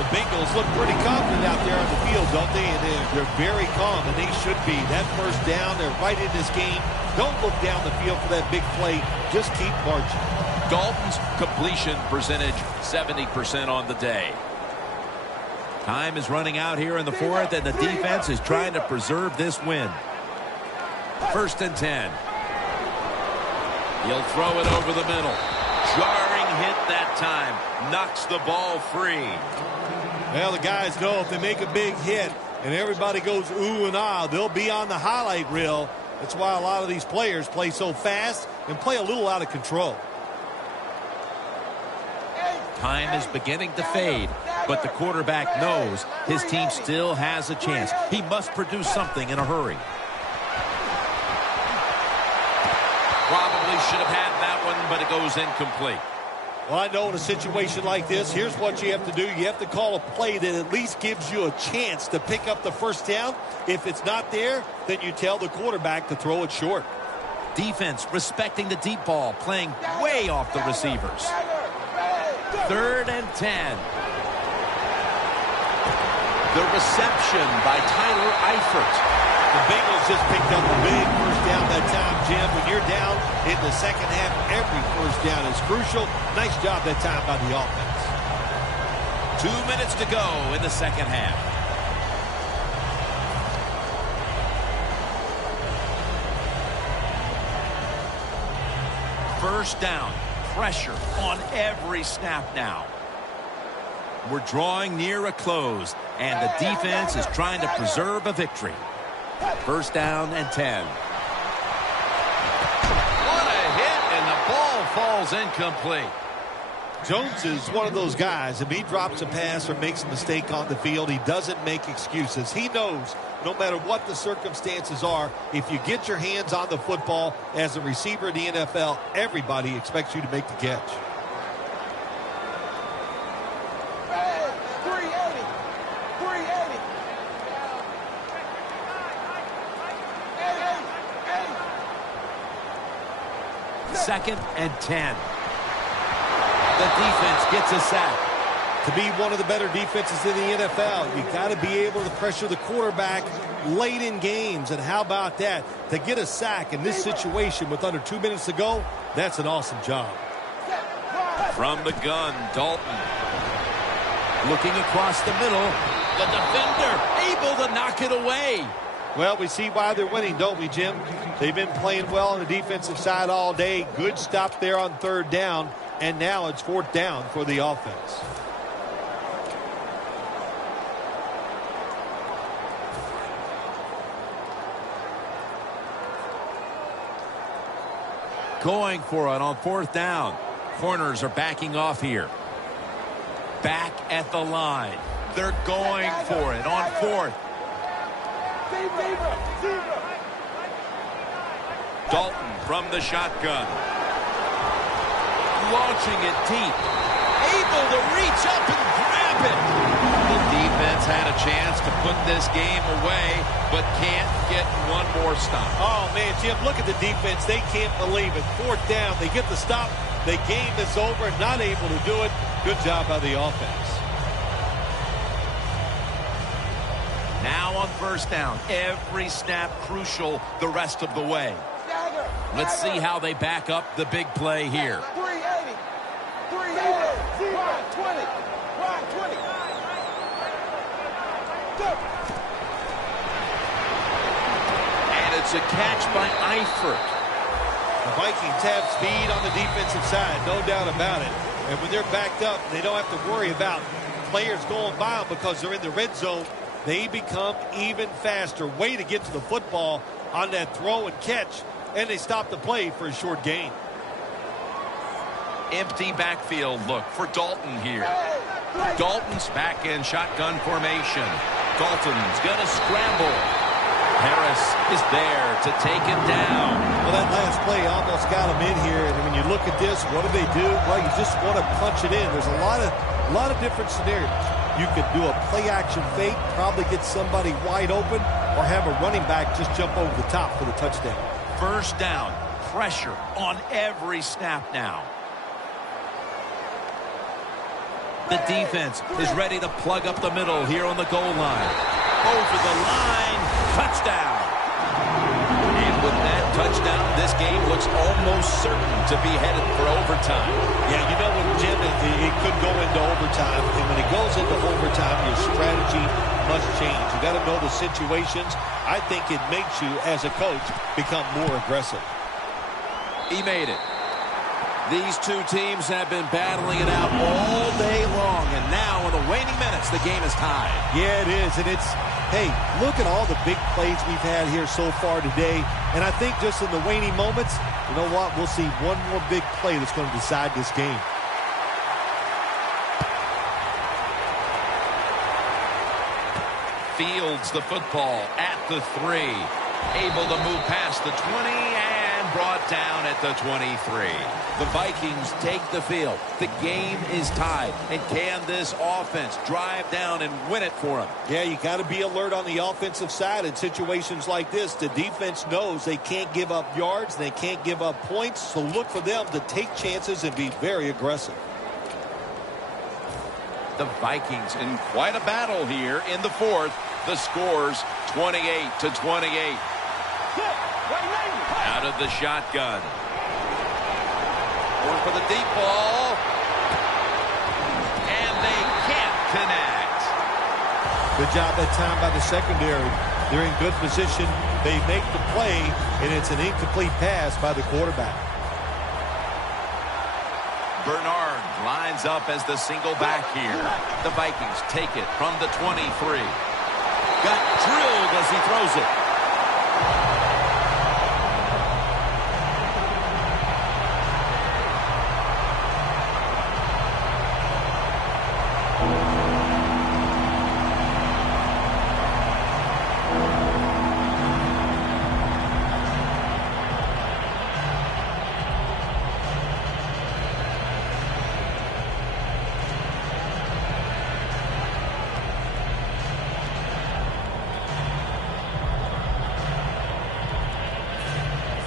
The Bengals look pretty confident out there on the field, don't they? And they're very calm, and they should be. That first down, they're right in this game. Don't look down the field for that big play. Just keep marching. Dalton's completion percentage, 70% on the day. Time is running out here in the fourth, and the defense is trying to preserve this win. 1st and 10. He'll throw it over the middle. Jarring hit that time. Knocks the ball free. Well, the guys know if they make a big hit and everybody goes ooh and ah, they'll be on the highlight reel. That's why a lot of these players play so fast and play a little out of control. Time is beginning to fade, but the quarterback knows his team still has a chance. He must produce something in a hurry. Probably should have had that one, but it goes incomplete. Well, I know in a situation like this, here's what you have to do. You have to call a play that at least gives you a chance to pick up the first down. If it's not there, then you tell the quarterback to throw it short. Defense respecting the deep ball, playing way off the receivers. 3rd and 10. The reception by Tyler Eifert. The Bengals just picked up a big first down that time, Jim. When you're down in the second half, every first down is crucial. Nice job that time by the offense. 2 minutes to go in the second half. First down. Pressure on every snap now. We're drawing near a close, and the defense is trying to preserve a victory. 1st down and 10. What a hit, and the ball falls incomplete. Jones is one of those guys. If he drops a pass or makes a mistake on the field, he doesn't make excuses. He knows no matter what the circumstances are, if you get your hands on the football as a receiver in the NFL, everybody expects you to make the catch. 380. Second and 10. The defense gets a sack. To be one of the better defenses in the NFL, you got to be able to pressure the quarterback late in games. And how about that? To get a sack in this situation with under 2 minutes to go, that's an awesome job. From the gun, Dalton. Looking across the middle. The defender able to knock it away. Well, we see why they're winning, don't we, Jim? They've been playing well on the defensive side all day. Good stop there on 3rd down. And now it's 4th down for the offense. Going for it on 4th down. Corners are backing off here. Back at the line. They're going for it on 4th. Dalton from the shotgun. Launching it deep. Able to reach up and grab it. The defense had a chance to put this game away, but can't get one more stop. Oh, man, Jim, look at the defense. They can't believe it. 4th down. They get the stop. The game is over. Not able to do it. Good job by the offense. Now on 1st down. Every snap crucial the rest of the way. Let's see how they back up the big play here. 380. 120. And it's a catch by Eifert. The Vikings have speed on the defensive side, no doubt about it. And when they're backed up, they don't have to worry about players going by them because they're in the red zone. They become even faster. Way to get to the football on that throw and catch. And they stop the play for a short gain. Empty backfield look for Dalton here. Dalton's back in shotgun formation. Dalton's going to scramble. Harris is there to take him down. Well, that last play almost got him in here. And when you look at this, what do they do? Well, you just want to punch it in. There's a lot of different scenarios. You could do a play-action fake, probably get somebody wide open, or have a running back just jump over the top for the touchdown. 1st down. Pressure on every snap now. The defense is ready to plug up the middle here on the goal line. Over the line. Touchdown. And with that touchdown, this game looks almost almost certain to be headed for overtime. Yeah, you know what, Jim, it could go into overtime. And when it goes into overtime, your strategy must change. You got to know the situations. I think it makes you, as a coach, become more aggressive. He made it. These two teams have been battling it out all day long, and now in the waning minutes, the game is tied. Yeah, it is, and it's, hey, look at all the big plays we've had here so far today, and I think just in the waning moments, you know what, we'll see one more big play that's going to decide this game. Fields the football at the 3. Able to move past the 20 and brought down at the 23. The Vikings take the field. The game is tied. And can this offense drive down and win it for them? Yeah, you got to be alert on the offensive side in situations like this. The defense knows they can't give up yards, they can't give up points, so look for them to take chances and be very aggressive. The Vikings in quite a battle here in the fourth. The score's 28-28. Out of the shotgun. Going for the deep ball. And they can't connect. Good job that time by the secondary. They're in good position. They make the play, and it's an incomplete pass by the quarterback. Bernard lines up as the single back here. The Vikings take it from the 23. Got drilled as he throws it.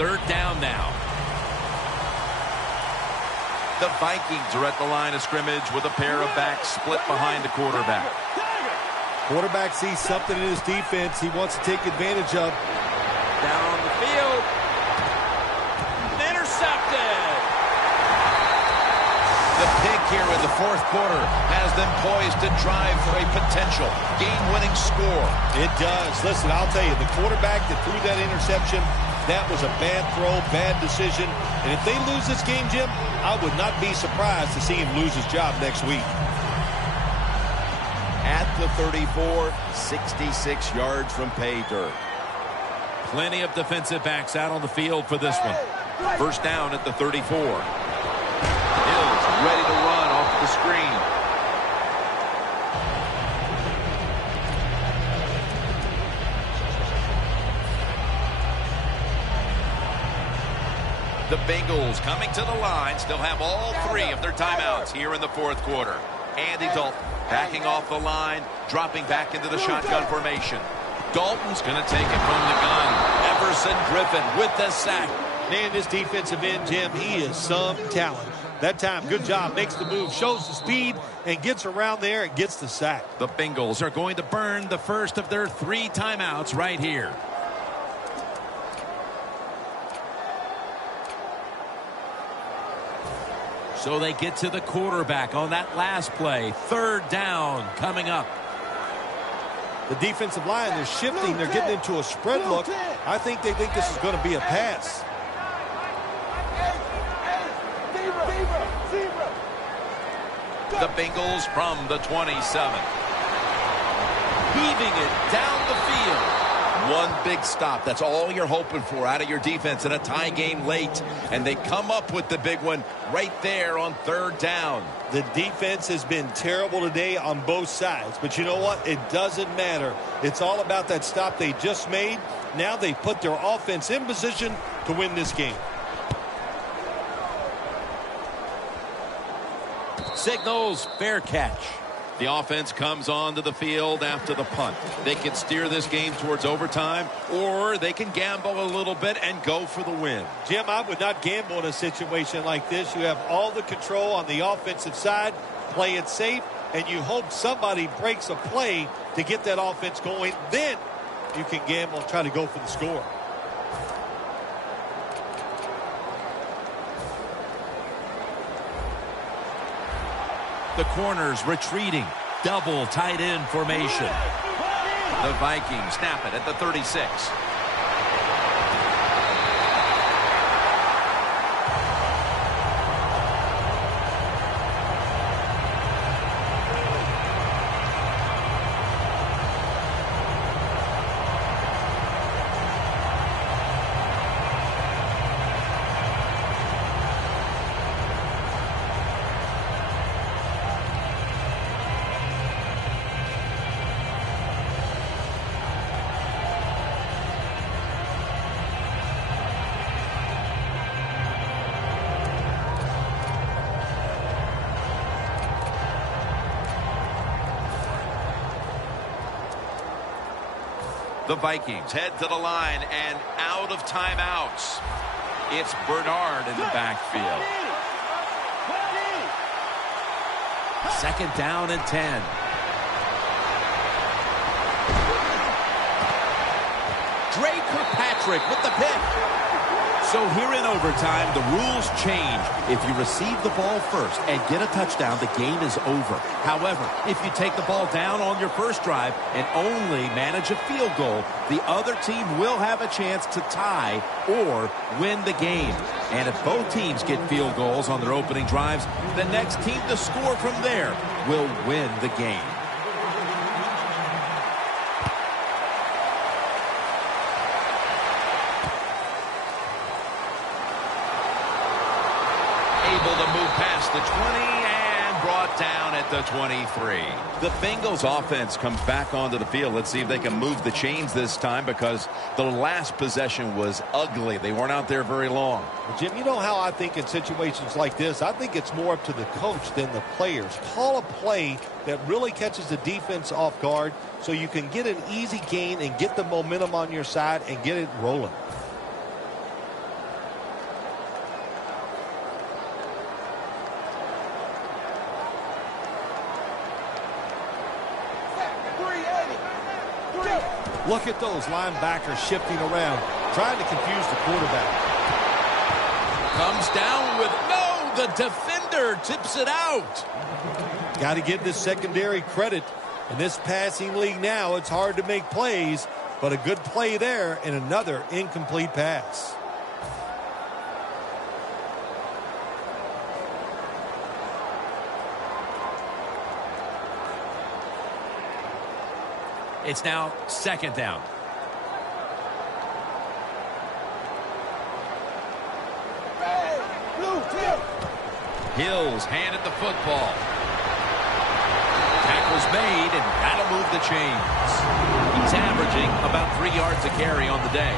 Third down now. The Vikings are at the line of scrimmage with a pair of backs split behind the quarterback. Quarterback sees something in his defense he wants to take advantage of. Down the field. Intercepted. The pick here in the fourth quarter has them poised to drive for a potential game-winning score. It does. Listen, I'll tell you, the quarterback that threw that interception, that was a bad throw, bad decision. And if they lose this game, Jim, I would not be surprised to see him lose his job next week. At the 34, 66 yards from pay dirt. Plenty of defensive backs out on the field for this one. First down at the 34. Hill's ready to run off the screen. The Bengals coming to the line still have all 3 of their timeouts here in the fourth quarter. Andy Dalton backing off the line, dropping back into the shotgun formation. Dalton's going to take it from the gun. Everson Griffin with the sack. Man, this defensive end, Jim, he is some talent. That time, good job, makes the move, shows the speed, and gets around there and gets the sack. The Bengals are going to burn the first of their 3 timeouts right here. So they get to the quarterback on that last play. Third down coming up. The defensive line, they're shifting. They're getting into a spread look. I think they think this is going to be a pass. The Bengals from the 27. Heaving it down the field. One big stop. That's all you're hoping for out of your defense in a tie game late. And they come up with the big one right there on third down. The defense has been terrible today on both sides. But you know what? It doesn't matter. It's all about that stop they just made. Now they put their offense in position to win this game. Signals fair catch. The offense comes onto the field after the punt. They can steer this game towards overtime, or they can gamble a little bit and go for the win. Jim, I would not gamble in a situation like this. You have all the control on the offensive side. Play it safe, and you hope somebody breaks a play to get that offense going. Then you can gamble and try to go for the score. The corners retreating. Double tight end formation. The Vikings snap it at the 36. The Vikings head to the line and out of timeouts. It's Bernard in the backfield. Second down and 10. Dre Kirkpatrick with the pick. So here in overtime, the rules change. If you receive the ball first and get a touchdown, the game is over. However, if you take the ball down on your first drive and only manage a field goal, the other team will have a chance to tie or win the game. And if both teams get field goals on their opening drives, the next team to score from there will win the game. Able to move past the 20 and brought down at the 23. The Bengals offense comes back onto the field. Let's see if they can move the chains this time, because the last possession was ugly. They weren't out there very long. Well, Jim, you know how I think in situations like this, I think it's more up to the coach than the players. Call a play that really catches the defense off guard so you can get an easy gain and get the momentum on your side and get it rolling. Look at those linebackers shifting around, trying to confuse the quarterback. Comes down with the defender tips it out. Got to give this secondary credit. In this passing league now, it's hard to make plays, but a good play there and another incomplete pass. It's now second down. Hills handed the football. Tackle's made, and that'll move the chains. He's averaging about 3 yards a carry on the day.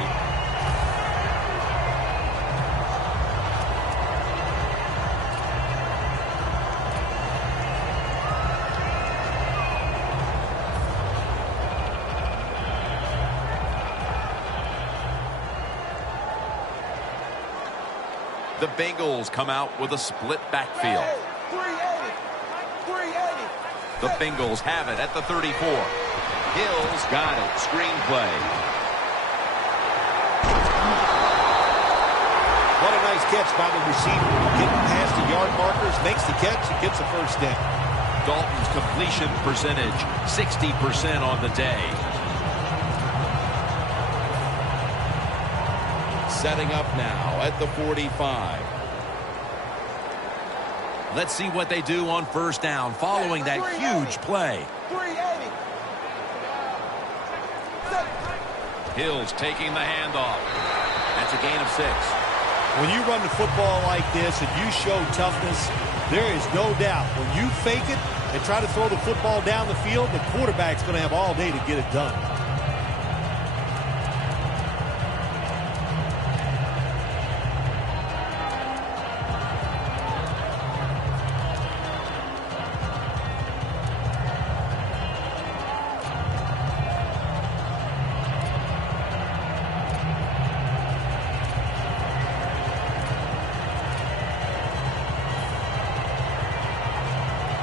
The Bengals come out with a split backfield. 380. The Bengals have it at the 34. Hills got it. Screenplay. What a nice catch by the receiver. Getting past the yard markers, makes the catch, and gets a first down. Dalton's completion percentage, 60% on the day. Setting up now at the 45. Let's see what they do on first down following that huge play. 380. Hills taking the handoff. That's a gain of 6. When you run the football like this and you show toughness, there is no doubt when you fake it and try to throw the football down the field, the quarterback's going to have all day to get it done.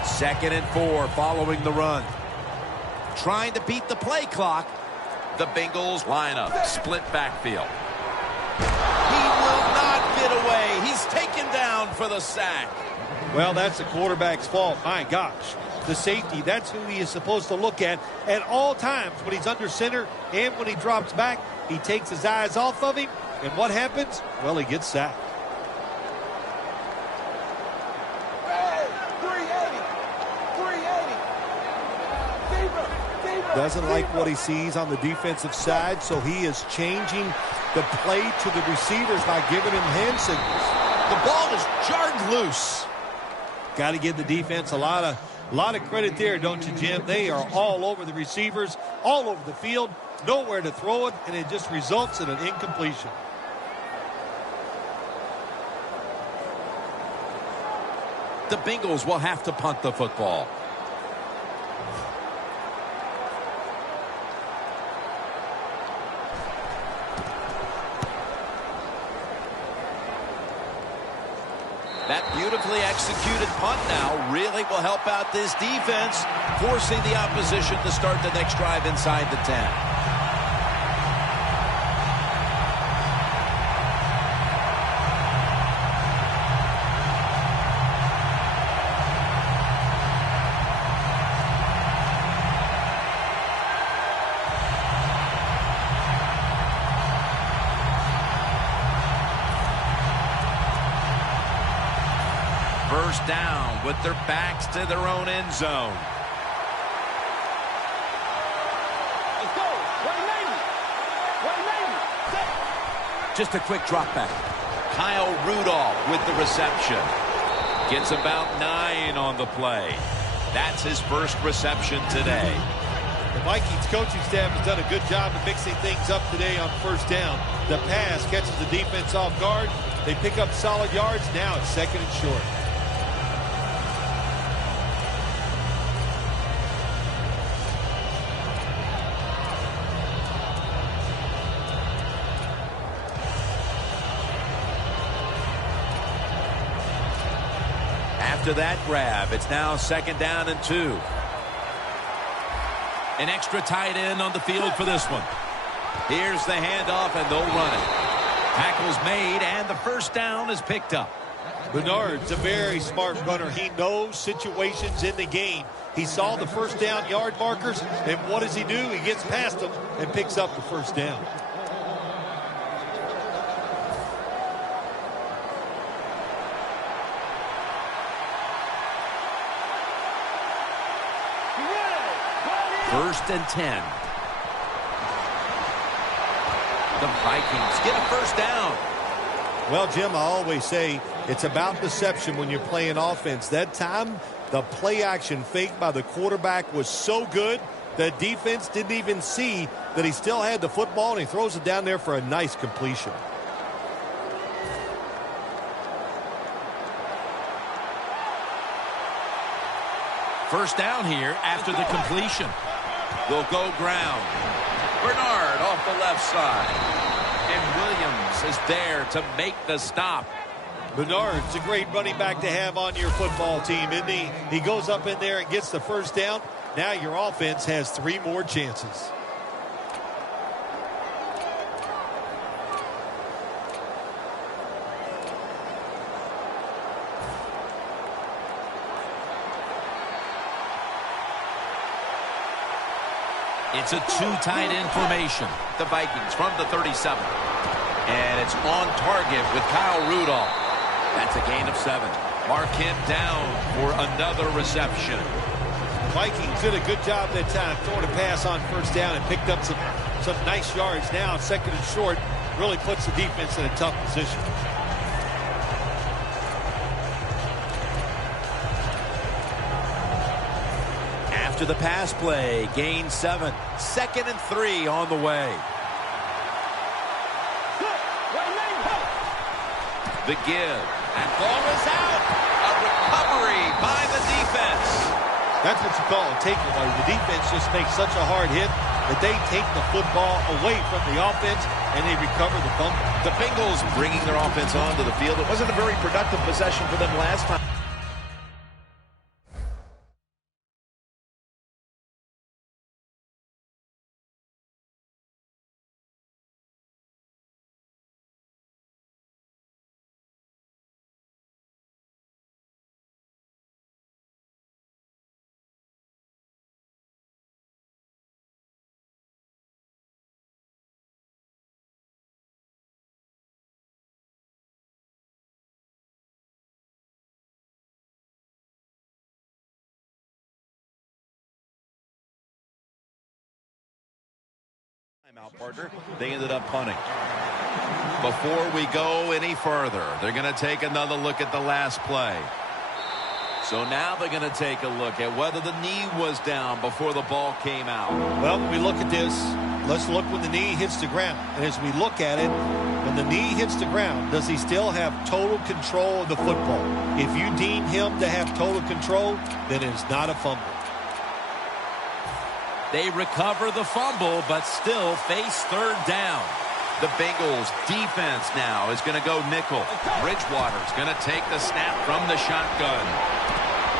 Second and 4 following the run. Trying to beat the play clock. The Bengals line up. Split backfield. He will not get away. He's taken down for the sack. Well, that's the quarterback's fault. My gosh. The safety, that's who he is supposed to look at all times when he's under center and when he drops back. He takes his eyes off of him, and what happens? Well, he gets sacked. Hey, 380. 380. Deeper. Doesn't like what he sees on the defensive side, so he is changing the play to the receivers by giving him hand signals. The ball is jarred loose. Got to give the defense a lot of credit there, don't you, Jim? They are all over the receivers, all over the field, nowhere to throw it, and it just results in an incompletion. The Bengals will have to punt the football. That beautifully executed punt now really will help out this defense, forcing the opposition to start the next drive inside the 10. First down with their backs to their own end zone. Let's go. 190. Just a quick drop back. Kyle Rudolph with the reception. Gets about 9 on the play. That's his first reception today. The Vikings coaching staff has done a good job of mixing things up today on first down. The pass catches the defense off guard. They pick up solid yards. Now it's second and short. After that grab, it's now second down and 2. An extra tight end on the field for this one. Here's the handoff, and they'll run it. Tackle's made, and the first down is picked up. Bernard's a very smart runner. He knows situations in the game. He saw the first down yard markers, and what does he do? He gets past them and picks up the first down. First and 10. The Vikings get a first down. Well, Jim, I always say it's about deception when you're playing offense. That time, the play action fake by the quarterback was so good, the defense didn't even see that he still had the football, and he throws it down there for a nice completion. First down here after the completion. They'll go ground. Bernard off the left side. And Williams is there to make the stop. Bernard's a great running back to have on your football team, isn't he? He goes up in there and gets the first down. Now your offense has 3 more chances. It's a 2 tight end formation. The Vikings from the 37. And it's on target with Kyle Rudolph. That's a gain of 7. Mark him down for another reception. Vikings did a good job that time throwing a pass on first down and picked up some nice yards. Now second and short really puts the defense in a tough position. After the pass play, gain 7. Second and 3 on the way. The give. And ball is out. A recovery by the defense. That's what you call a takeaway. The defense just makes such a hard hit that they take the football away from the offense and they recover the fumble. The Bengals bringing their offense onto the field. It wasn't a very productive possession for them last time. Partner, they ended up punting. Before we go any further, they're going to take another look at the last play. So now they're going to take a look at whether the knee was down before the ball came out. Well, when we look at this, let's look when the knee hits the ground. And as we look at it, when the knee hits the ground, does he still have total control of the football? If you deem him to have total control, then it's not a fumble. They recover the fumble, but still face third down. The Bengals defense now is going to go nickel. Bridgewater's going to take the snap from the shotgun.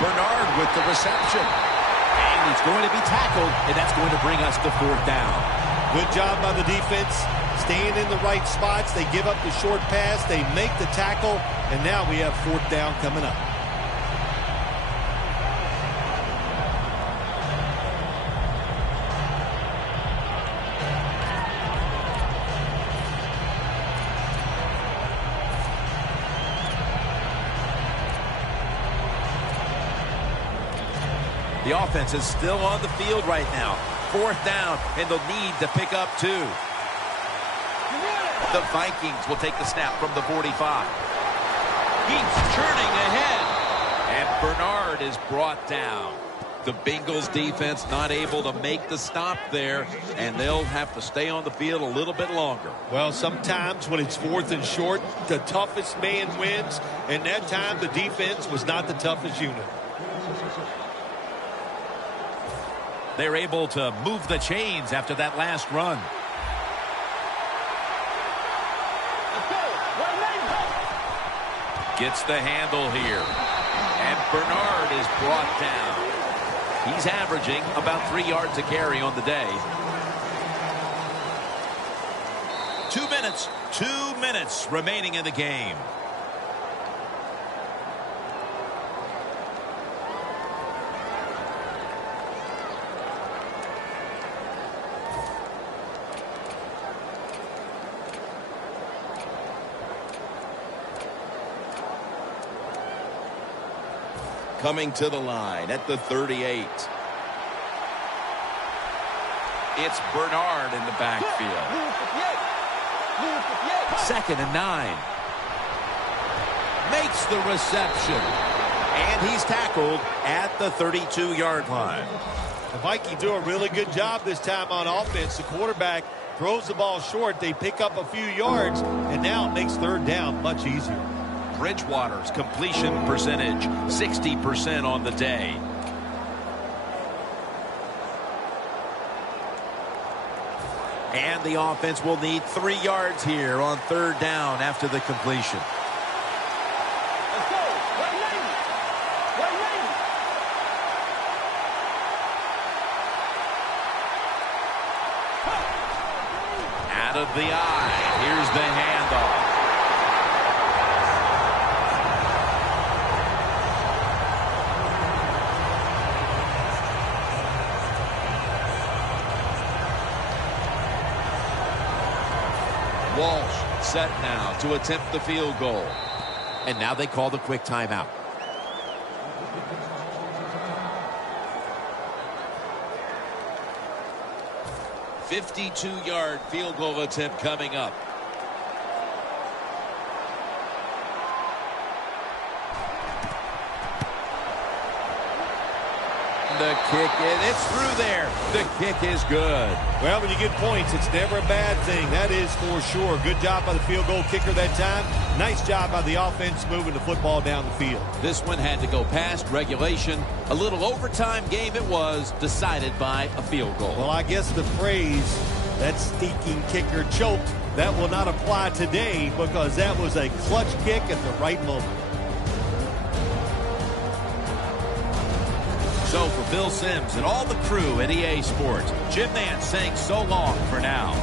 Bernard with the reception. And he's going to be tackled, and that's going to bring us to fourth down. Good job by the defense, staying in the right spots. They give up the short pass, they make the tackle, and now we have fourth down coming up. The offense is still on the field right now. Fourth down, and they'll need to pick up 2. The Vikings will take the snap from the 45. He's turning ahead. And Bernard is brought down. The Bengals defense not able to make the stop there, and they'll have to stay on the field a little bit longer. Well, sometimes when it's fourth and short, the toughest man wins, and that time the defense was not the toughest unit. They're able to move the chains after that last run. Gets the handle here. And Bernard is brought down. He's averaging about 3 yards a carry on the day. 2 minutes remaining in the game. Coming to the line at the 38. It's Bernard in the backfield. 2nd and 9. Makes the reception. And he's tackled at the 32-yard line. The Vikings do a really good job this time on offense. The quarterback throws the ball short. They pick up a few yards, and now it makes third down much easier. Bridgewater's completion percentage, 60% on the day. And the offense will need 3 yards here on third down after the completion. Out of the eye. Here's the handoff. Walsh set now to attempt the field goal. And now they call the quick timeout. "52-yard field goal attempt coming up. The kick, it's through there. The kick is good. Well, when you get points, it's never a bad thing. That is for sure. Good job by the field goal kicker that time. Nice job by the offense moving the football down the field. This one had to go past regulation. A little overtime game it was, decided by a field goal. Well, I guess the phrase, that stinking kicker choked, that will not apply today because that was a clutch kick at the right moment. So for Bill Sims and all the crew at EA Sports, Jim Nance saying so long for now.